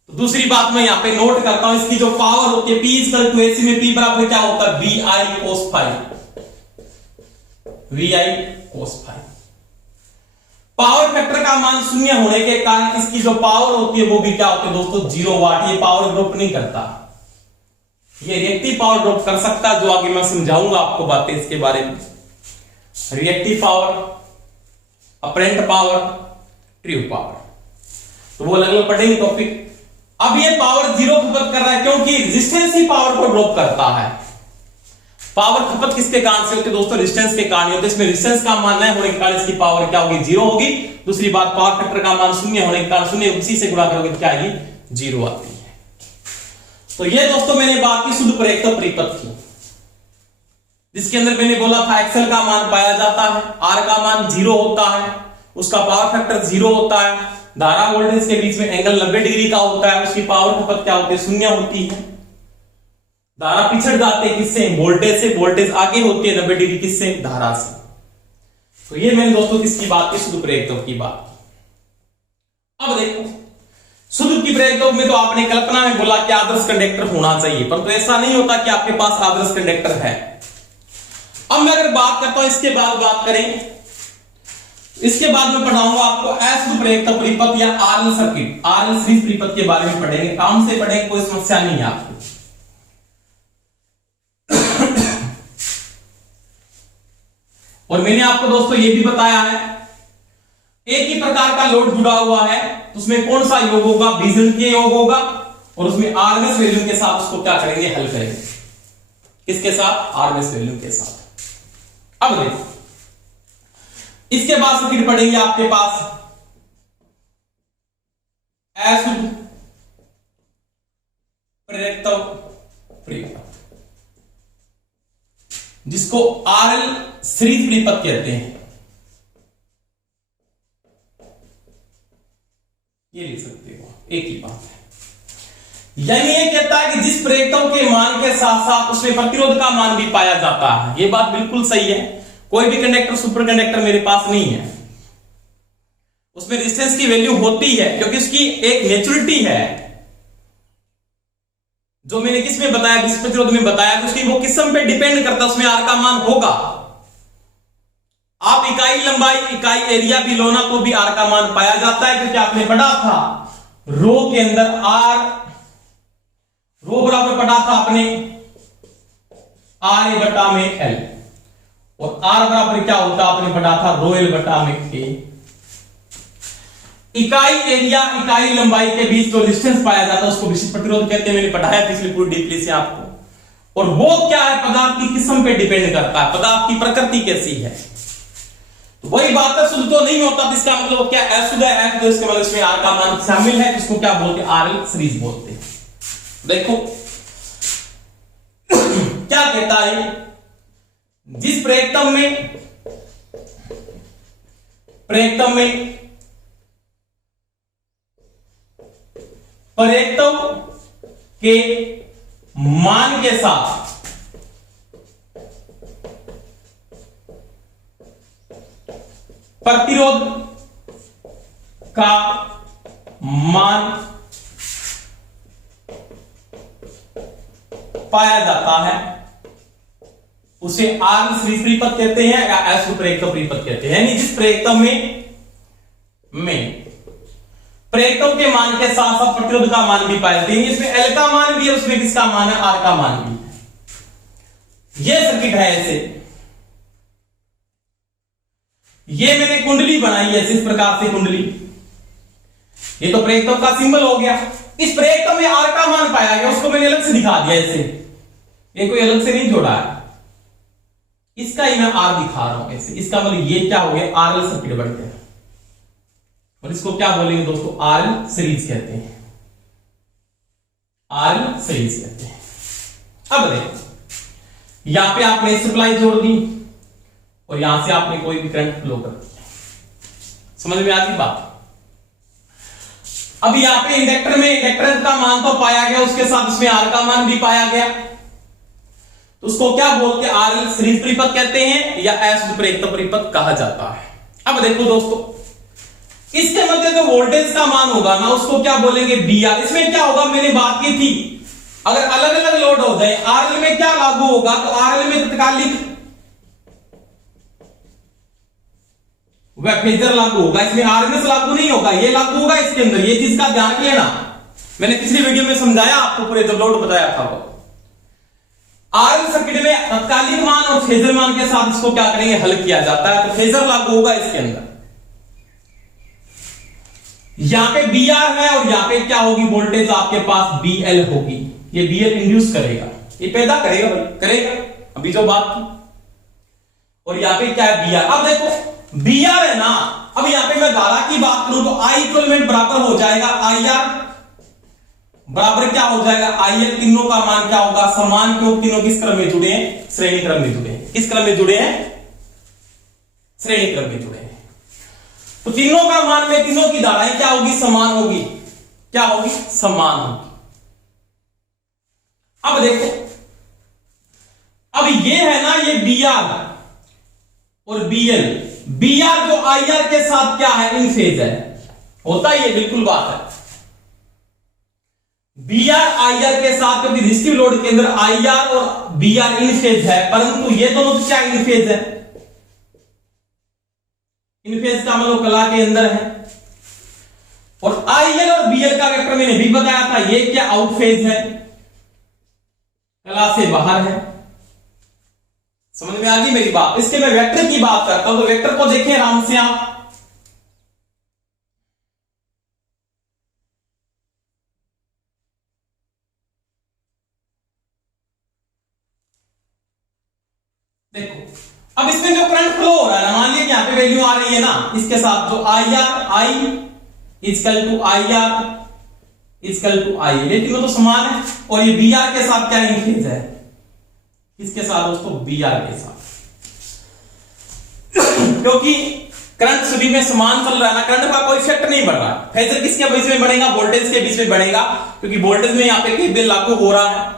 तो दूसरी बात मैं यहां पे नोट करता हूं, इसकी जो पावर होती है P इक्वल टू AC में P बराबर क्या होता है? VI cos phi। VI cos phi। Power factor का मान 0 होने के कारण इसकी जो पावर होती है वो भी क्या होती है दोस्तों? 0 वाट। ये पावर ग्रुप नहीं करता, ये रिएक्टिव पावर ड्रॉप कर सकता है, जो आगे मैं समझाऊंगा आपको बातें इसके बारे में। Reactive power, apparent power, true power, तो वो अलग अलग पढ़ेंगे टॉपिक। अब ये पावर जीरो खपत कर रहा है क्योंकि रेजिस्टेंस ही पावर को ड्रॉप करता है। पावर खपत किसके कारण से होती है दोस्तों? रेजिस्टेंस के कारण होती है। इसमें रेजिस्टेंस का मान नहीं होने के कारण इसकी पावर क्या होगी? जीरो होगी। दूसरी बात, पावर फैक्टर का मान शून्य होने के कारण शून्य उसी से गुणा करोगे क्या आएगी? जीरो आती है। तो ये दोस्तों मैंने बात की शुद्ध प्रेरकत्व परिपथ की, जिसके अंदर मैंने बोला था एक्सल का मान पाया जाता है, आर का मान जीरो होता है, उसका पावर फैक्टर जीरो होता है, धारा वोल्टेज के बीच में एंगल 90 डिग्री का होता है, उसकी पावर खपत क्या होती है? शून्य होती है। धारा पिछड़ जाते हैं किससे? वोल्टेज से। वोल्टेज आगे होती है 90 डिग्री किससे? धारा से। तो ये मैंने दोस्तों किसकी बात की? शुद्ध प्रेरकत्व की बात। अब देखो, शुद्ध की प्रेरकत्व में तो आपने कल्पना में बोला कि आदर्श कंडक्टर होना चाहिए, परंतु ऐसा नहीं होता कि आपके पास आदर्श कंडक्टर है। अब मैं अगर बात करता हूं, इसके बाद बात करें, इसके बाद मैं पढ़ाऊंगा आपको अशुद्ध प्रेरकत्व परिपथ या आरएल सर्किट, आरएल सीरीज परिपथ के बारे में पढ़ेंगे। काम से पढ़ेंगे, कोई समस्या नहीं है आपको। और मैंने आपको दोस्तों ये भी बताया है, एक ही प्रकार का लोड जुड़ा हुआ है तो उसमें कौन सा योग होगा? बीजगणितीय योग होगा। और उसमें आरएमएस वैल्यू के साथ उसको क्या करेंगे? हल करेंगे। किसके साथ? आरएमएस वैल्यू के साथ। अब देखो, इसके बाद सर्किट पढ़ेंगे आपके पास अशुद्ध प्रेरकत्व परिपथ, जिसको आरएल सीरीज परिपथ कहते हैं। ये लिख सकते हो, एक ही बात है। यानी ये कहता है कि जिस प्रेरकत्व के मान के साथ साथ उसमें प्रतिरोध का मान भी पाया जाता है। ये बात बिल्कुल सही है। कोई भी कंडक्टर सुपर कंडक्टर मेरे पास नहीं है, उसमें रेजिस्टेंस की वैल्यू होती है क्योंकि उसकी एक नेचुरलिटी है, जो मैंने किस में बताया? विश्व प्रतिरोध में बताया कि उसकी वो किस्म पे डिपेंड करता है, उसमें आर का मान होगा। आप इकाई लंबाई, इकाई एरिया भी लोना तो भी आर का मान पाया जाता है, क्योंकि आपने पढ़ा था रो के अंदर आर, रो बराबर पढ़ा था आपने आर ए बटा में एल, और आर बराबर क्या होता आपने पढ़ा था? रो एल बटा में ए। इकाई एरिया, इकाई लंबाई के बीच जो डिस्टेंस पाया जाता है उसको विशिष्ट प्रतिरोध कहते हैं। मैंने पढ़ाया पिछली पूरी डीपली से आपको। और वो क्या है? पदार्थ की किस्म पे डिपेंड करता है, पदार्थ की प्रकृति कैसी है। तो वही बात है, शुद्ध तो नहीं होता, इसका मतलब क्या? अशुद्ध है। अशुद्ध इसके मतलब इसमें आर का मान शामिल है, जिसको क्या बोलते हैं? आरएल सीरीज बोलते हैं। देखो क्या कहता है, जिस प्रेरकत्व में प्रेरकत्व के मान के साथ प्रतिरोध का मान पाया जाता है, उसे आरएल सीरीज परिपथ कहते हैं या अशुद्ध प्रेरकत्व परिपथ कहते हैं। यानी जिस प्रेरकत्व में प्रेरकत्व के मान के साथ साथ प्रतिरोध का मान भी पाया जाता है। इसमें एल का मान भी है, उसमें किसका मान है? आर का मान भी है। यह सर्किट है ऐसे। ये मैंने कुंडली बनाई है इस प्रकार से कुंडली। ये तो प्रेरकत्व का सिंबल हो गया। इस प्रेरकत्व में आर का मान पाया गया, उसको मैंने अलग से दिखा दिया ऐसे। ये कोई अलग से नहीं जोड़ा है, इसका ही मैं आर दिखा रहा हूं ऐसे। इसका मतलब ये क्या हो गया? आरएल सर्किट बन गया। और इसको क्या बोलेंगे दोस्तों? आरएल सीरीज कहते हैं। आरएल सीरीज कहते हैं। अब देखो, यहां पे आपने सप्लाई जोड़ दी और यहां से आपने कोई भी करंट फ्लो कर दिया। समझ में आती बात? अब यहां पे इंडक्टर में इंडक्टेंस का मान तो पाया गया, उसके साथ उसमें आर का मान भी पाया गया, तो उसको क्या बोलते हैं? आरएल सीरीज परिपथ कहते हैं या अशुद्ध प्रेरकत्व परिपथ कहा जाता है। अब देखो दोस्तों, इसके मध्य जो वोल्टेज का मान होगा ना, उसको क्या बोलेंगे? बीआर। इसमें क्या होगा? मैंने बात की थी, अगर अलग अलग लोड हो जाए आरएल में क्या लागू होगा? तो आरएल में तत्कालिक वह फेजर लागू होगा, इसमें आरएमएस लागू नहीं होगा। ये लागू होगा इसके अंदर, ये चीज का ध्यान लेना। मैंने पिछली वीडियो में समझाया आपको पूरे, जब लोड बताया था वो। आरएल सर्किट में तत्कालिक मान और फेजर मान के साथ इसको क्या करेंगे, हल किया जाता है। तो फेजर लागू होगा इसके अंदर। यहां पे बी आर है और यहां पे क्या होगी, वोल्टेज आपके पास बी एल होगी। ये बी एल इंड्यूस करेगा, ये पैदा करेगा भाई, करेगा अभी जो बात की। और यहां पे क्या है, बी आर। अब देखो बी आर है ना, अब यहां पे मैं धारा की बात करूं तो आई इक्विवेलेंट बराबर हो जाएगा आई आर, बराबर क्या हो जाएगा आई एल। तीनों का मान क्या होगा, समान, क्यों, तीनों किस क्रम में जुड़े हैं, श्रेणी क्रम में जुड़े हैं। किस क्रम में जुड़े हैं, श्रेणी क्रम में जुड़े हैं। तो तीनों का मान में तीनों की धाराएं क्या होगी, समान होगी। क्या होगी, समान होगी। अब देखो, अब ये है ना, ये बी आर और बी एल। बी आर जो आई आर के साथ क्या है, इन फेज है, होता ही है, बिल्कुल बात है। बी आर आई आर के साथ, क्योंकि रेजिस्टिव लोड के अंदर आई आर और बी आर इन फेज है, परंतु ये दोनों तो क्या इन फेज है, इन फेज का मतलब कला के अंदर है। और आई एल और बी एल का वेक्टर मैंने भी बताया था, ये क्या आउट फेज है, कला से बाहर है। समझ में आ गई मेरी बात। इसके मैं वेक्टर की बात करता हूं, तो वेक्टर को देखें आराम से आप। देखो अब इसमें जो करंट फ्लो हो रहा है ना, मान लीजिए यहां पे वैल्यू आ रही है ना, इसके साथ जो I R, I is equal to I R is equal to I, ये तीनों तो समान है। और ये बी आर के साथ क्या इन फेज है, किसके साथ दोस्तों, बी आर के साथ। क्योंकि करंट सभी में समान चल रहा है ना, करंट का कोई इफेक्ट नहीं बढ़ रहा। फेजर किसके बीच में बढ़ेगा, वोल्टेज के बीच में बढ़ेगा, क्योंकि वोल्टेज में यहां पे केवीएल लागू हो रहा है,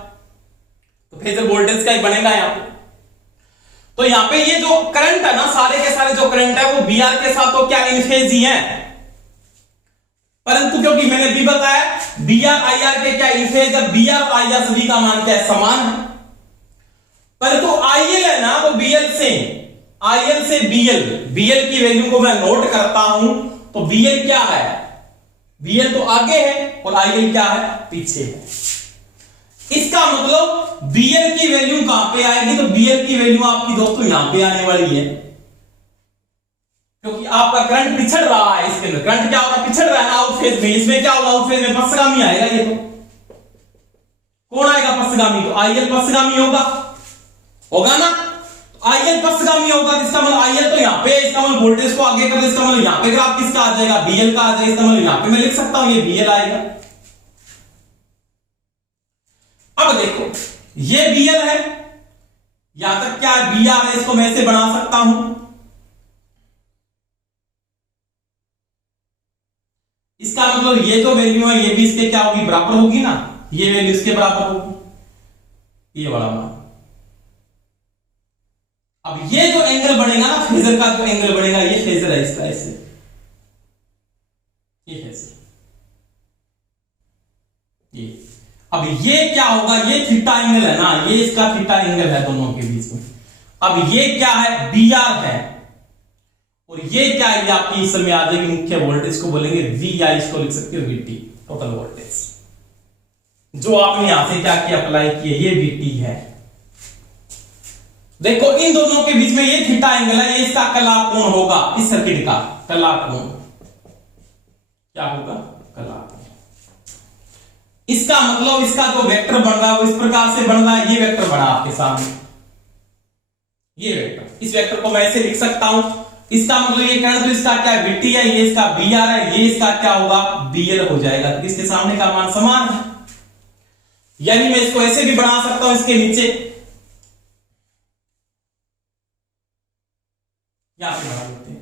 तो फेजर वोल्टेज का ही बनेगा यहां पे। तो यहां पे ये जो करंट है ना, सारे के सारे जो करंट है वो बी आर के साथ तो क्या इन फेज ही है, परंतु क्योंकि मैंने भी बताया बी आर आई आर के क्या इन फेज है, बी आर आई आर सभी का मान क्या है, समान है। परंतु आई एल है ना, वो बी एल से, आई एल से बी एल, बी एल की वैल्यू को मैं नोट करता हूं, तो बी एल क्या है, बी एल तो आगे है और आई एल क्या है, पीछे है। इसका मतलब बी एल की वैल्यू कहां पे आएगी, तो बी एल की वैल्यू आपकी दोस्तों यहां पे आने वाली है, क्योंकि आपका करंट पिछड़ रहा है। इसके अंदर करंट क्या होगा, पिछड़ रहा है ना आउट फेज में। इसमें क्या होगा, आउट फेज में पश्चगामी आएगा। ये तो कौन आएगा, पश्चगामी, तो आई एल पश्चगामी होगा ना, आई एल पश्चगामी होगा। इसका मतलब आई एल तो यहां पे, इसका मतलब वोल्टेज को आगे कर दे, इसका मतलब यहां पे ग्राफ किसका आ जाएगा, बी एल का आ जाएगा। इसका मतलब यहां पे मैं लिख सकता हूं ये बी एल आएगा। अब देखो ये बी एल है, यहां तक क्या है, बी आर है, इसको मैं ऐसे बना सकता हूं। इसका मतलब ये जो वैल्यू है ये भी इसके क्या होगी, बराबर होगी ना, ये वैल्यू इसके बराबर होगी, ये वाला मान। अब ये जो एंगल बनेगा ना, फेजर का जो एंगल बनेगा, ये फेजर है इसका, ऐसे ये फेजर, ये। अब ये क्या होगा, ये थीटा एंगल है ना, ये इसका थीटा एंगल है दोनों के बीच में। अब ये क्या है, बी आर है, और ये क्या है, ये आपकी इसमें आ जाएगी मुख्य वोल्टेज को बोलेंगे वी, या इसको लिख सकते हो वीटी, टोटल वोल्टेज। जो आपने यहां से क्या किया, अप्लाई किया, ये वीटी है। देखो इन दोनों के बीच में ये थीटा एंगल है, ये इसका कला कोण होगा, इस सर्किट का कला कोण क्या होगा, कला कोण। इसका मतलब इसका जो वेक्टर बन रहा है वो इस प्रकार से बन रहा है। ये वेक्टर बना आपके सामने, ये वेक्टर, इस वेक्टर को मैं ऐसे लिख सकता हूं। इसका मतलब ये करंट तो इसका क्या है, वीटी है, ये इसका बी आर है, ये इसका क्या होगा, बी एल हो जाएगा। तो इसके सामने का मान समान है, यानी मैं इसको ऐसे भी बना सकता हूं, इसके नीचे यहां पे बना देते हैं।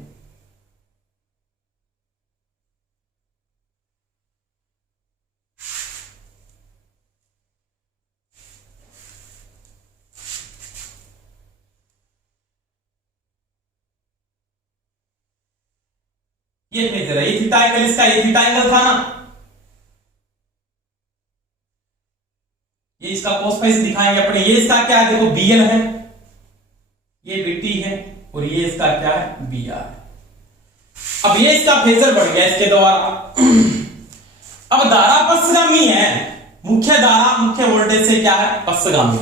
ये फेजर है, ये थीटा एंगल इसका, ये थीटा एंगल था ना, ये इसका कोस फाई से दिखाएंगे अपने। ये इसका क्या है, देखो बी एल है, ये बीटी है, और ये इसका क्या है, बी आर। अब ये इसका फेजर बढ़ गया इसके द्वारा। अब धारा पश्चगामी है, मुख्य धारा मुख्य वोल्टेज से क्या है, पश्चगामी।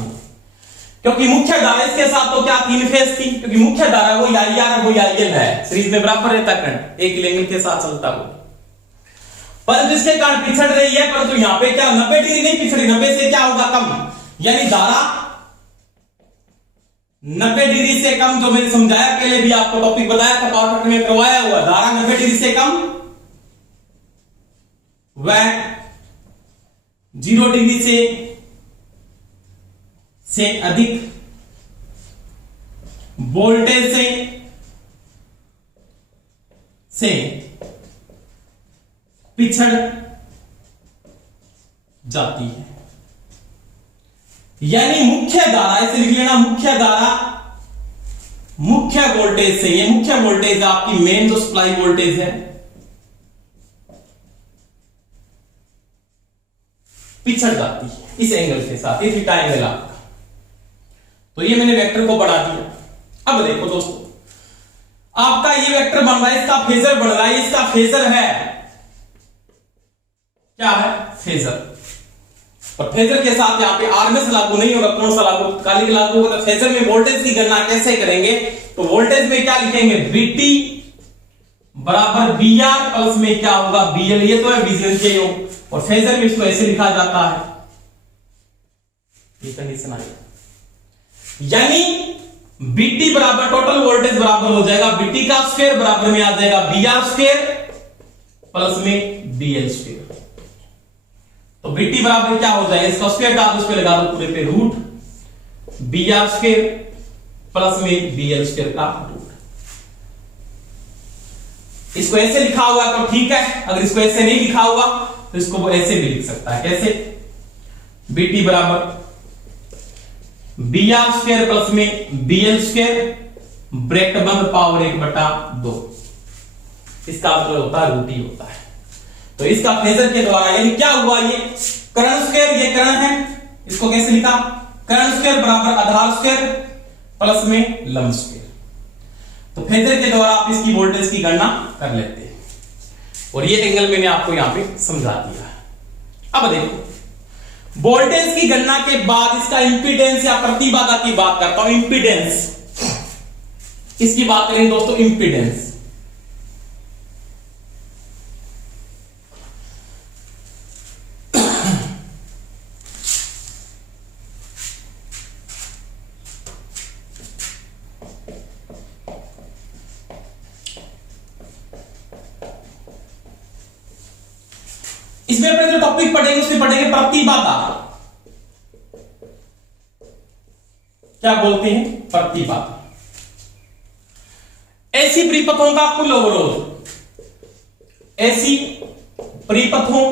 क्योंकि मुख्य धारा इसके साथ तो क्या तीन फेज थी, क्योंकि मुख्य धारा वही आई आर वही आई एल है, सीरीज में बराबर रहता करंट एक एंगल के साथ चलता हो, परंतु इसके कारण पिछड़ रही है, परंतु यहां पे क्या 90 डिग्री नहीं पिछड़ी, 90 से क्या होगा कम, यानी धारा 90 डिग्री से कम, जो मैंने समझाया पहले भी आपको टॉपिक बताया था पावर फैक्टर में करवाया हुआ, धारा 90 डिग्री से कम वह 0 डिग्री से अधिक वोल्टेज से पिछड़ जाती है, यानी मुख्य धारा, इसे लिख लेना मुख्य धारा मुख्य वोल्टेज से, ये मुख्य वोल्टेज आपकी मेन जो सप्लाई वोल्टेज है, पिछड़ जाती है इस एंगल के साथ, ये थीटा एंगल आपका। तो ये मैंने वेक्टर को बढ़ा दिया। अब देखो दोस्तों, आपका ये वेक्टर बन रहा है, इसका फेजर बन रहा है, इसका फेजर है क्या है, फेजर। और फेजर के साथ यहां पे आरएमएस लागू नहीं होगा, कौन सा लागू, काली लागू होगा। तो फेजर में वोल्टेज की गणना कैसे करेंगे, तो वोल्टेज में क्या लिखेंगे, बीटी बराबर बीआर प्लस में क्या होगा बीएल, ये तो है बीजेल योग, और फेजर में इसको ऐसे लिखा जाता है, ये कंडीशन आई, यानी बीटी बराबर टोटल वोल्टेज बराबर हो जाएगा बीटी का स्क्वायर बराबर में आ जाएगा बीआर स्क्वायर प्लस में बीएल स्क्वायर। तो बीटी बराबर क्या हो जाएगा, इसका स्क्वायर डाल दो, उस पे लगा दो पूरे पे रूट बीआर स्क्वायर प्लस में बीएल स्क्वायर का रूट। इसको ऐसे लिखा हुआ तो ठीक है, अगर इसको ऐसे नहीं लिखा हुआ तो इसको वो ऐसे भी लिख सकता है, कैसे, बीटी बराबर बीआर स्क्वायर प्लस में बीएल स्क्वायर ब्रैकेट बंद पावर 1/2, इसका मतलब होता है रूट ही होता है। तो इसका फेजर के द्वारा, यानी क्या हुआ, ये करण स्क्वायर, ये करण है, इसको कैसे लिखा, करण स्क्वायर बराबर आधार स्क्वायर प्लस में लंब स्क्वायर। तो फेजर के द्वारा आप इसकी वोल्टेज की गणना कर लेते हैं, और ये एंगल मैंने आपको यहां पे समझा दिया। अब देखो, वोल्टेज की गणना के बाद इसका इंपीडेंस या प्रतिबाधा की बात करता हूं, इंपीडेंस, इसकी बात करें दोस्तों, इंपीडेंस। इसमें अपने जो टॉपिक पढ़ेंगे उसमें पढ़ेंगे प्रतिबाधा, क्या बोलते हैं, प्रतिबाधा। ऐसी परिपथों का कुल अवरोध, ऐसी परिपथों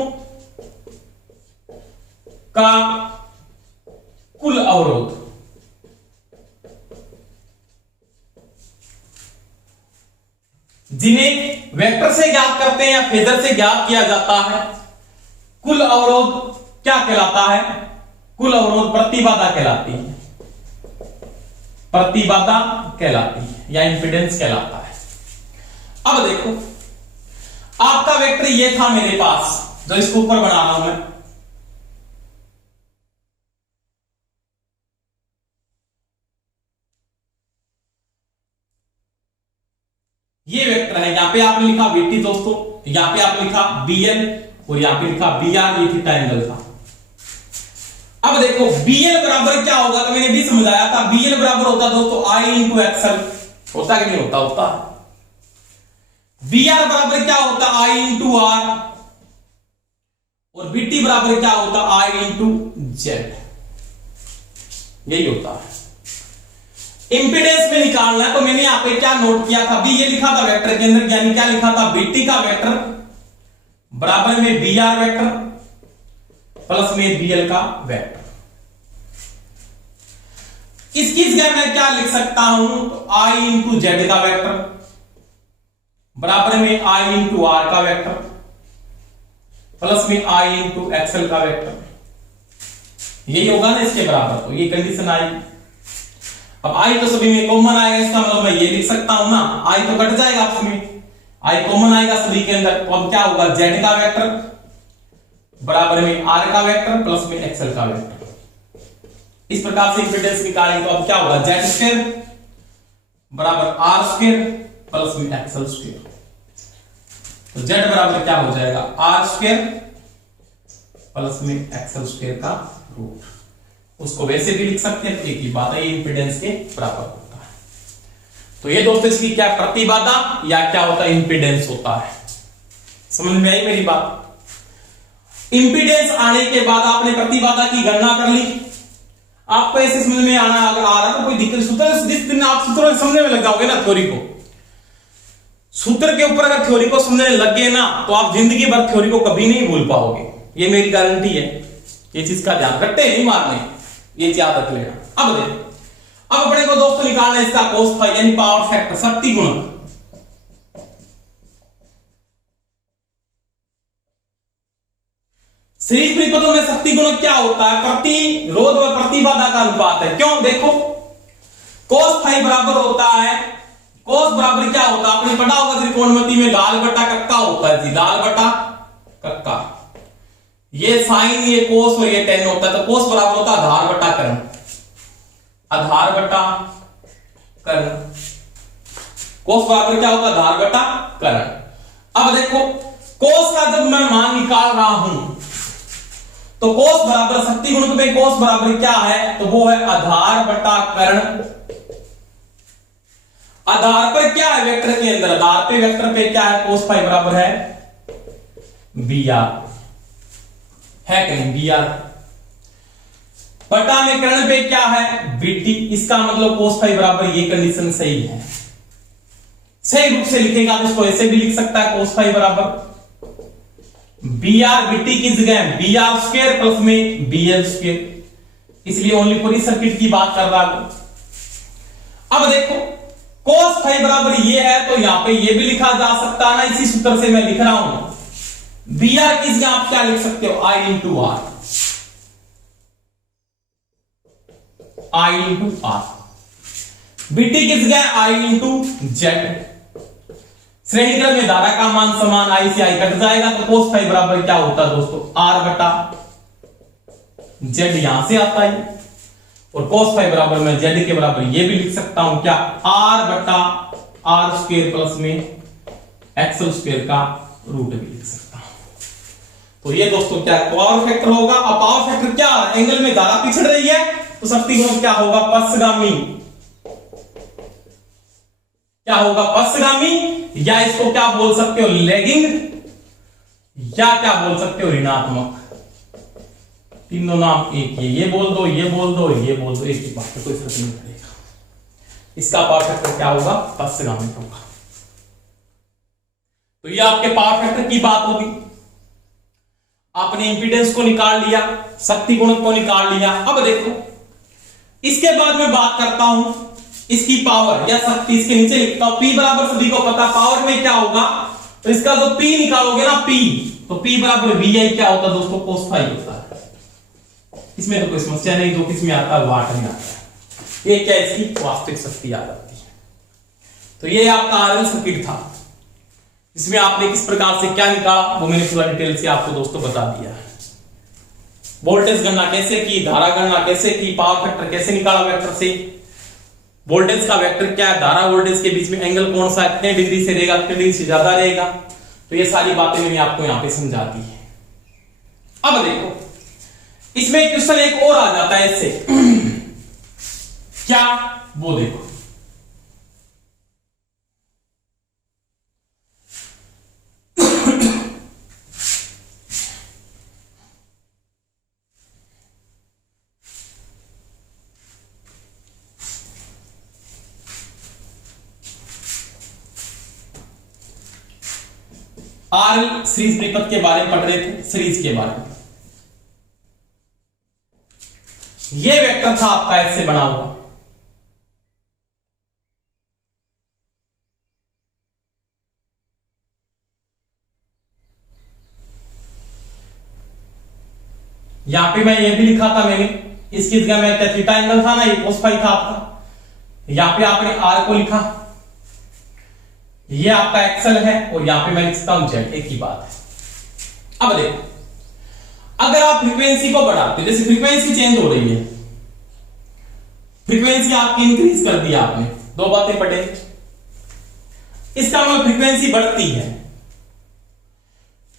का कुल अवरोध जिन्हें वेक्टर से ज्ञात करते हैं या फेजर से ज्ञात किया जाता है, कुल अवरोध क्या कहलाता है, कुल अवरोध प्रतिबाधा कहलाती है, प्रतिबाधा कहलाती है या इंपीडेंस कहलाता है। अब देखो, आपका वेक्टर ये था मेरे पास, जो इसको ऊपर बना रहा हूं मैं, ये वेक्टर है, यहां पे आपने लिखा बीटी दोस्तों, यहां पे आपने लिखा बीएल और यहां पे लिखा बीआर, ये थीटा एंगल था। अब देखो बीएल बराबर क्या होगा, तो मैंने भी समझाया था, बीएल बराबर होता दोस्तों आई इंटू एक्सएल, होता कि नहीं होता, होता। बीआर बराबर क्या होता, आई इंटू आर, और बीटी बराबर क्या होता, आई इंटू जेड, यही होता है। इंपीडेंस में निकालना है, तो मैंने यहां पे क्या नोट किया था, बी ये लिखा था वेक्टर के अंदर, यानी क्या लिखा था, बीटी का वेक्टर बराबर में बीआर वेक्टर प्लस में बीएल का वेक्टर। इसकी जगह मैं क्या लिख सकता हूं, तो आई इंटू जेड का वेक्टर बराबर में आई इंटू आर का वेक्टर प्लस में आई इंटू एक्सएल का वेक्टर, यही होगा ना इसके बराबर। तो ये कंडीशन आई। अब आई तो सभी में कॉमन आएगा, इसका मतलब मैं ये लिख सकता हूं ना, आई तो कट जाएगा आपस में, आई कॉमन आएगा सभी के अंदर, तो अब क्या होगा, जेड का वेक्टर बराबर में आर का वेक्टर प्लस में एक्सएल का वेक्टर, इस प्रकार से इंपीडेंस निकालेंगे तो अब क्या होगा, जेड स्क्वायर बराबर आर स्क्वायर प्लस में एक्सएल स्क्वायर। तो जेड बराबर क्या हो जाएगा, आर स्क्वायर प्लस में एक्सएल स्क्वायर का रूट। उसको वैसे भी लिख सकते हैं, एक ही बात है, ये इंपीडेंस के बराबर होता है। तो ये दोस्तों इसकी क्या प्रतिबाधा या क्या होता है, इंपीडेंस होता है। समझ में आई मेरी बात। इंपीडेंस आने के बाद आपने प्रतिबाधा की गणना कर ली, आपको ऐसे समझ में आना अगर आ रहा तो कोई दिक्कत, सूत्र जिस दिन आप सूत्र समझने में लग जाओगे ना, थ्योरी को, सूत्र के ऊपर अगर थ्योरी को समझने लग गए ना तो आप जिंदगी भर थ्योरी को कभी नहीं भूल पाओगे, ये मेरी गारंटी है। ये चीज का ध्यान रखते नहीं मारने, ये याद रख लेना। अब देखो, अब अपने को दोस्तों निकालना इसका कोस फाई यानी पावर फैक्टर, शक्ति गुणक। सीरीज परिपथों में शक्ति गुणक क्या होता है, प्रतिरोध व प्रतिबाधा का अनुपात है। क्यों, देखो कोस फाई बराबर होता है, कोस बराबर क्या होता है, आपने पढ़ा होगा त्रिकोणमिति में लाल बटा कक्का होता है जी, लाल बटा कक्का। ये साइन, ये कोस और ये टेन होता है। तो कोस बराबर होता है आधार बटा कर्ण, आधार बटा कर्ण। कोस बराबर क्या होता है, आधार बटा कर्ण। अब देखो कोस का जब मैं मान निकाल रहा हूं तो कोस बराबर शक्ति गुणक में कोस बराबर क्या है, तो वो है आधार बटा कर्ण। आधार पर क्या है, वेक्टर के अंदर, आधार पे वेक्टर पे क्या है, कोस फाई बराबर है बी आर, है कि नहीं, बी आर। बटा में कर्ण पे क्या है, बीटी। इसका मतलब कोस फाई बराबर, ये कंडीशन सही है, सही रूप से लिखेगा तो इसको ऐसे भी लिख सकता है, कोस फाई बराबर बी आर बीटी की जगह बी आर स्क्वायर प्लस में बी एल स्क्वायर, इसलिए ओनली पूरी सर्किट की बात कर रहा हूं। अब देखो कोस फाई बराबर ये है तो यहां पे ये भी लिखा जा सकता है ना, इसी सूत्र से मैं लिख रहा हूं। बी आर की जगह आप क्या लिख सकते हो, I into R, I into R. BT की जगह आई इंटू जेड। श्रेणी क्रम में धारा का मान समान, आई से आई कट जाएगा तो कोस फाई बराबर क्या होता है दोस्तों, आर बटा जेड, यहां से आता है। और कोस फाई बराबर मैं जेड के बराबर ये भी लिख सकता हूं क्या, आर बटा आर स्क्वायर प्लस में एक्सएल स्क्वायर का रूट भी लिख सकता हूं। तो ये दोस्तों क्या पावर फैक्टर होगा। अब पावर फैक्टर क्या, एंगल में धारा पिछड़ रही है तो शक्ति गुणक क्या होगा, पश्चगामी, क्या होगा, पश्चगामी, या इसको क्या बोल सकते हो, लैगिंग, या क्या बोल सकते हो, ऋणात्मक। तीनों नाम एक ही, ये बोल दो, ये बोल दो, ये बोल दो, एक ही बात है, कोई फर्क नहीं पड़ेगा। इसका पावर फैक्टर क्या होगा, पश्चगामी होगा। तो ये आपके पावर फैक्टर की बात होगी। आपने इंपीडेंस को निकाल लिया, शक्ति गुणक को निकाल लिया। अब देखो इसके बाद मैं बात करता हूं इसकी पावर या शक्ति, इसके नीचे लिखता हूं P बराबर, सभी को पता पावर में क्या होगा, तो इसका जो P निकालोगे ना P, तो P बराबर VI क्या होता है दोस्तों, कोस फाई होता है। इसमें तो कोई समस्या नहीं, जो किसमें आता है वाट में आता है। ये क्या, इसकी वास्तविक शक्ति आ जाती है। तो ये आपका आरएल सर्किट था, इसमें आपने किस प्रकार से क्या निकाला वो मैंने पूरा डिटेल से आपको दोस्तों बता दिया है। वोल्टेज गणना कैसे की, धारा गणना कैसे की, पावर फैक्टर कैसे निकाला वेक्टर से, वोल्टेज का वेक्टर क्या है, धारा वोल्टेज के बीच में एंगल कौन सा, कितने डिग्री से रहेगा, कितने डिग्री से ज्यादा रहेगा। तो ये सारी बातें मैंने आपको यहां पे समझा दी है। अब देखो इसमें क्वेश्चन एक और आ जाता है इससे क्या, वो देखो आरएल सीरीज परिपथ के बारे में पढ़ रहे थे, सीरीज के बारे में। ये वेक्टर था आपका ऐसे बना हुआ, यहां पे मैं ये भी लिखा था मैंने, इसकी जगह में क्या थीटा एंगल था ना, ये कोस फाई था आपका। यहां पे आपने आर को लिखा, ये आपका एक्सल है, और यहां पे मैं लिखता हूं जेड, एक ही बात है। अब देखो अगर आप फ्रीक्वेंसी को बढ़ाते, जैसे फ्रीक्वेंसी चेंज हो रही है, फ्रीक्वेंसी आपकी इंक्रीज कर दी आपने, दो बातें पढ़े। इसका मतलब फ्रीक्वेंसी बढ़ती है,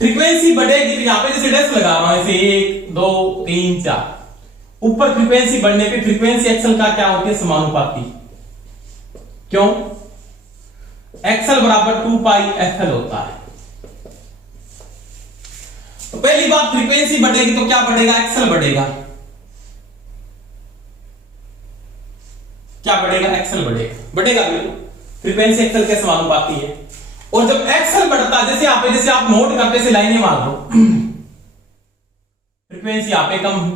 फ्रीक्वेंसी बढ़ेगी तो यहां पे जैसे डेस्क लगा रहा हूं ऐसे 1 2 3 4, ऊपर फ्रीक्वेंसी बढ़ने पे फ्रीक्वेंसी एक्सल का क्या होती है, समानुपाती। क्यों? एक्सल बराबर 2 पाई एफएल होता है। तो पहली बात फ्रीक्वेंसी बढ़ेगी तो क्या बढ़ेगा, एक्सल बढ़ेगा। क्या बढ़ेगा, एक्सल बढ़ेगा, बढ़ेगा बिल्कुल, फ्रीक्वेंसी एक्सल के समानुपाती है। और जब एक्सल बढ़ता है, जैसे यहां पे जैसे आप नोट करते से लाइनें मार दो, फ्रीक्वेंसी यहां पे कम हुई,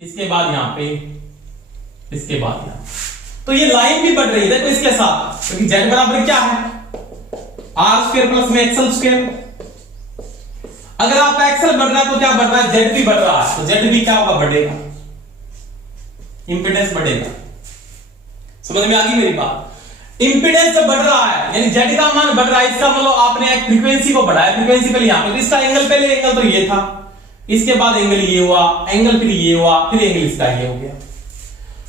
इसके बाद यहां पे, इसके बाद यहां, तो ये लाइन भी बढ़ रही है देखो इसके साथ, क्योंकि जेड बराबर क्या है, आर स्क्वायर प्लस में एक्सल स्क्वायर। अगर आपका एक्सल बढ़ रहा है तो क्या बढ़ रहा है, जेड भी बढ़ रहा है, तो जेड भी क्या होगा, बढ़ेगा, इंपीडेंस बढ़ेगा। समझ में आ गई मेरी बात? इंपीडेंस जब बढ़ रहा है यानी जेड का मान बढ़ रहा है, इसका मतलब आपने एक फ्रीक्वेंसी को बढ़ाया, फ्रीक्वेंसी पहले यहां पे, तो इसका एंगल पहले एंगल तो ये था, इसके बाद एंगल ये हुआ, एंगल फिर ये हुआ, फिर एंगल इसका ये हो गया।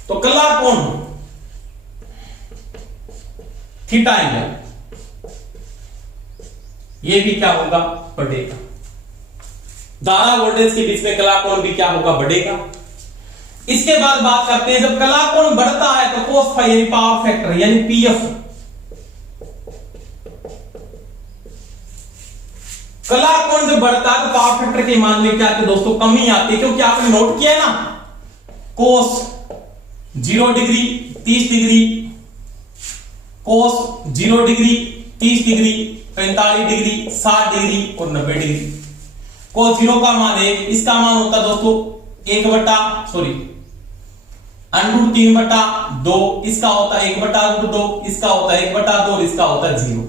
तो कला कोण थीटा एंगल ये भी क्या होगा, बढ़ेगा। धारा वोल्टेज के बीच में कला कोण भी क्या होगा, बढ़ेगा। इसके बाद बात करते हैं, जब कला कोण बढ़ता है तो कोस फाई यानी पावर फैक्टर यानी पीएफ, कला कोण जब बढ़ता है तो पावर फैक्टर के मान में क्या आते दोस्तों, कमी आती है। क्योंकि आपने नोट किया ना, कोस 0 डिग्री 30 डिग्री, कोस 0 डिग्री 30 डिग्री 45 डिग्री 60 डिग्री और 90 डिग्री। कोस 0 का मान 1, इसका मान होता है दोस्तों 1/√3/2, इसका होता है 1/√2, इसका होता है 1/2 और इसका होता है 0।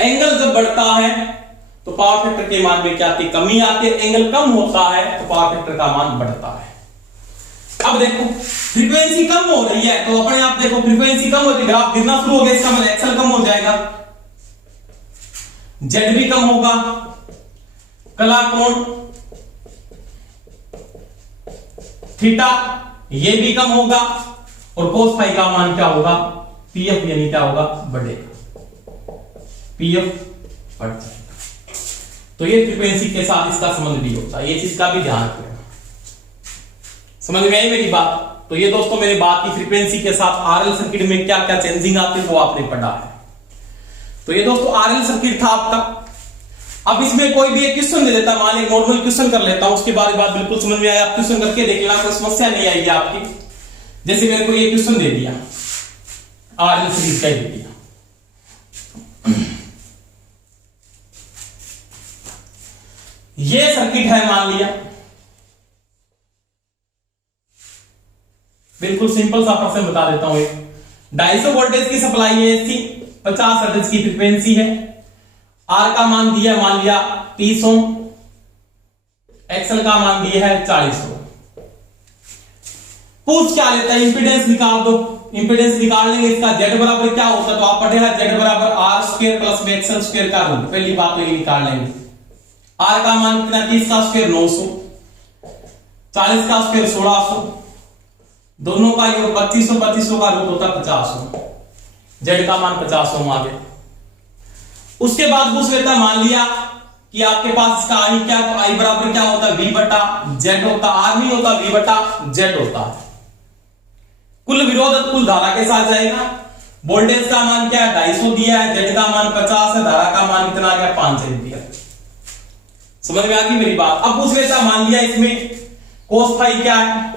एंगल जब बढ़ता है तो पावर फैक्टर के मान में क्या आती है, कमी आती है। एंगल कम होता है तो पावर फैक्टर का मान बढ़ता है। अब देखो फ्रीक्वेंसी कम हो रही है तो अपने आप देखो फ्रीक्वेंसी कम होती है, ग्राफ गिरना शुरू हो गया, इसका मतलब एक्सल कम हो जाएगा, जेड भी कम होगा, कला कोण थीटा ये भी कम होगा, और कोस फाई का मान क्या होगा, पीएफ यानी क्या होगा, बढ़ेगा, पीएफ बढ़ जाएगा। तो ये फ्रीक्वेंसी के साथ इसका संबंध भी होता है, ये चीज का भी ध्यान रखना। समझ में आई मेरी बात? तो ये दोस्तों मेरी बात की फ्रीक्वेंसी के साथ आरएल सर्किट में क्या क्या चेंजिंग आती है वो आपने पढ़ा है। तो ये दोस्तों आरएल सर्किट था आपका। अब इसमें कोई भी एक क्वेश्चन दे देता, मान लीजिए नॉर्मल क्वेश्चन कर लेता हूं, उसके बाद बात बिल्कुल समझ में आया, आप क्वेश्चन करके देख लेना, कोई समस्या नहीं आएगी आपकी। जैसे मेरे को ये क्वेश्चन दे दिया, आरएल सीरीज का दे दिया, ये सर्किट है मान लिया, बिल्कुल सिंपल सा प्रश्न बता देता हूं। 250 वोल्टेज की सप्लाई है, एसी 50 हर्ट्ज की फ्रीक्वेंसी है, आर का मान दिया मान लिया 30 ओम, एक्सल का मान दिया है 40 ओम। पूछ क्या लेता है, इंपीडेंस निकाल दो। इंपीडेंस निकाल लेंगे, इसका जेड बराबर क्या होता है, तो आप पढ़े हैं जेड बराबर आर स्क्वायर प्लस में एक्सल स्क्वायर का रूट। पहली बात तो ये निकाल लेंगे। आर का मान कितना, 30 का स्क्वायर 900, 40 का स्क्वायर 1600, दोनों का योग 2500, 2500 का रूट होता है 50 ओम, जेड का मान 50 ओम आ गया। उसके बाद पूछ लेता, मान लिया कि आपके पास इसका आई क्या, तो आई बराबर क्या होता है, V बटा जेड होता, आर नहीं होता, V बटा जेड होता है। कुल विरोध कुल धारा के साथ जाएगा। वोल्टेज का मान क्या है, 250 दिया है, जेड का मान 50 है, धारा का मान कितना आ गया, 5 एम्पियर। समझ में आ गई मेरी बात? अब पूछ लेता, मान लिया इसमें कोस फाई क्या है,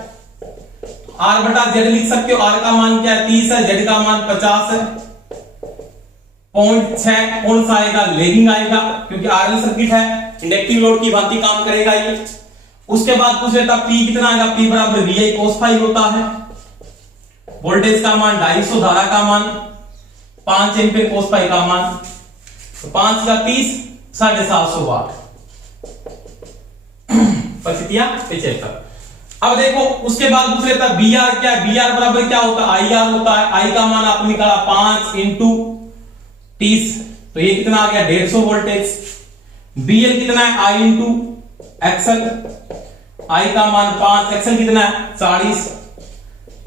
आर बटा जेड लिख सकते हो, आर का मान क्या है 30 है, जेड का मान 50 है, 0.6 कौन सा आएगा, लेगिंग आएगा, क्योंकि आरएल सर्किट है, इंडक्टिव लोड की भांति काम करेगा ये। उसके बाद पूछ लेता पी कितना आएगा, पी बराबर VI cos फाई होता है, वोल्टेज का मान 250, धारा का मान 5 एम्पीयर, cos फाई का मान तो 5 का 30 750 वाट 75। अब देखो उसके बाद पूछ लेता बी आर क्या, बी आर बराबर क्या होता है, आई आर होता है, आई का मान आपने निकाला 5 इंटू 30, तो ये कितना आ गया 150 वोल्टेज। बीएल कितना है, आई इंटू एक्सल, आई का मान 5, एक्सल कितना है 40,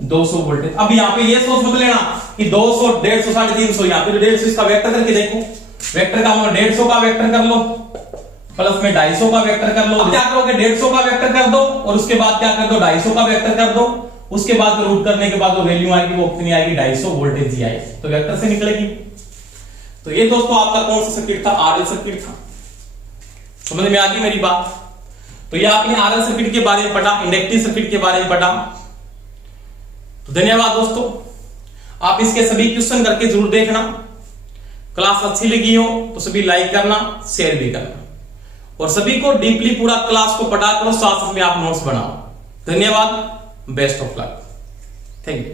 200 वोल्टेज। अब यहाँ पे ये सोच मत लेना कि 200, 150, 350, यहाँ पे 150 इसका वेक्टर करके देखो, वेक्टर का मतलब 150 का वेक्टर कर लो प्लस में 250 का वेक्टर कर लो। अब क्या करोगे, 150 का वेक्टर कर दो और उसके बाद क्या कर दो, 250 का वेक्टर कर दो। उसके बाद रूट करने के बाद जो वैल्यू आएगी वो कितनी आएगी, 250 वोल्टेज ही आएगी, तो वेक्टर से निकलेगी। तो ये दोस्तों आपका कौन सा सर्किट था, आरएल सर्किट था। समझ में आ गई मेरी बात। तो ये आपने आरएल सर्किट के बारे में पढ़ा, इंडक्टिव सर्किट के बारे में पढ़ा। तो धन्यवाद दोस्तों, आप इसके सभी क्वेश्चन करके जरूर देखना। क्लास अच्छी लगी हो तो सभी लाइक करना, शेयर भी करना, और सभी को डीपली पूरा क्लास को पढ़ा करो, साथ में आप नोट्स बनाओ। धन्यवाद, best of luck, thank you.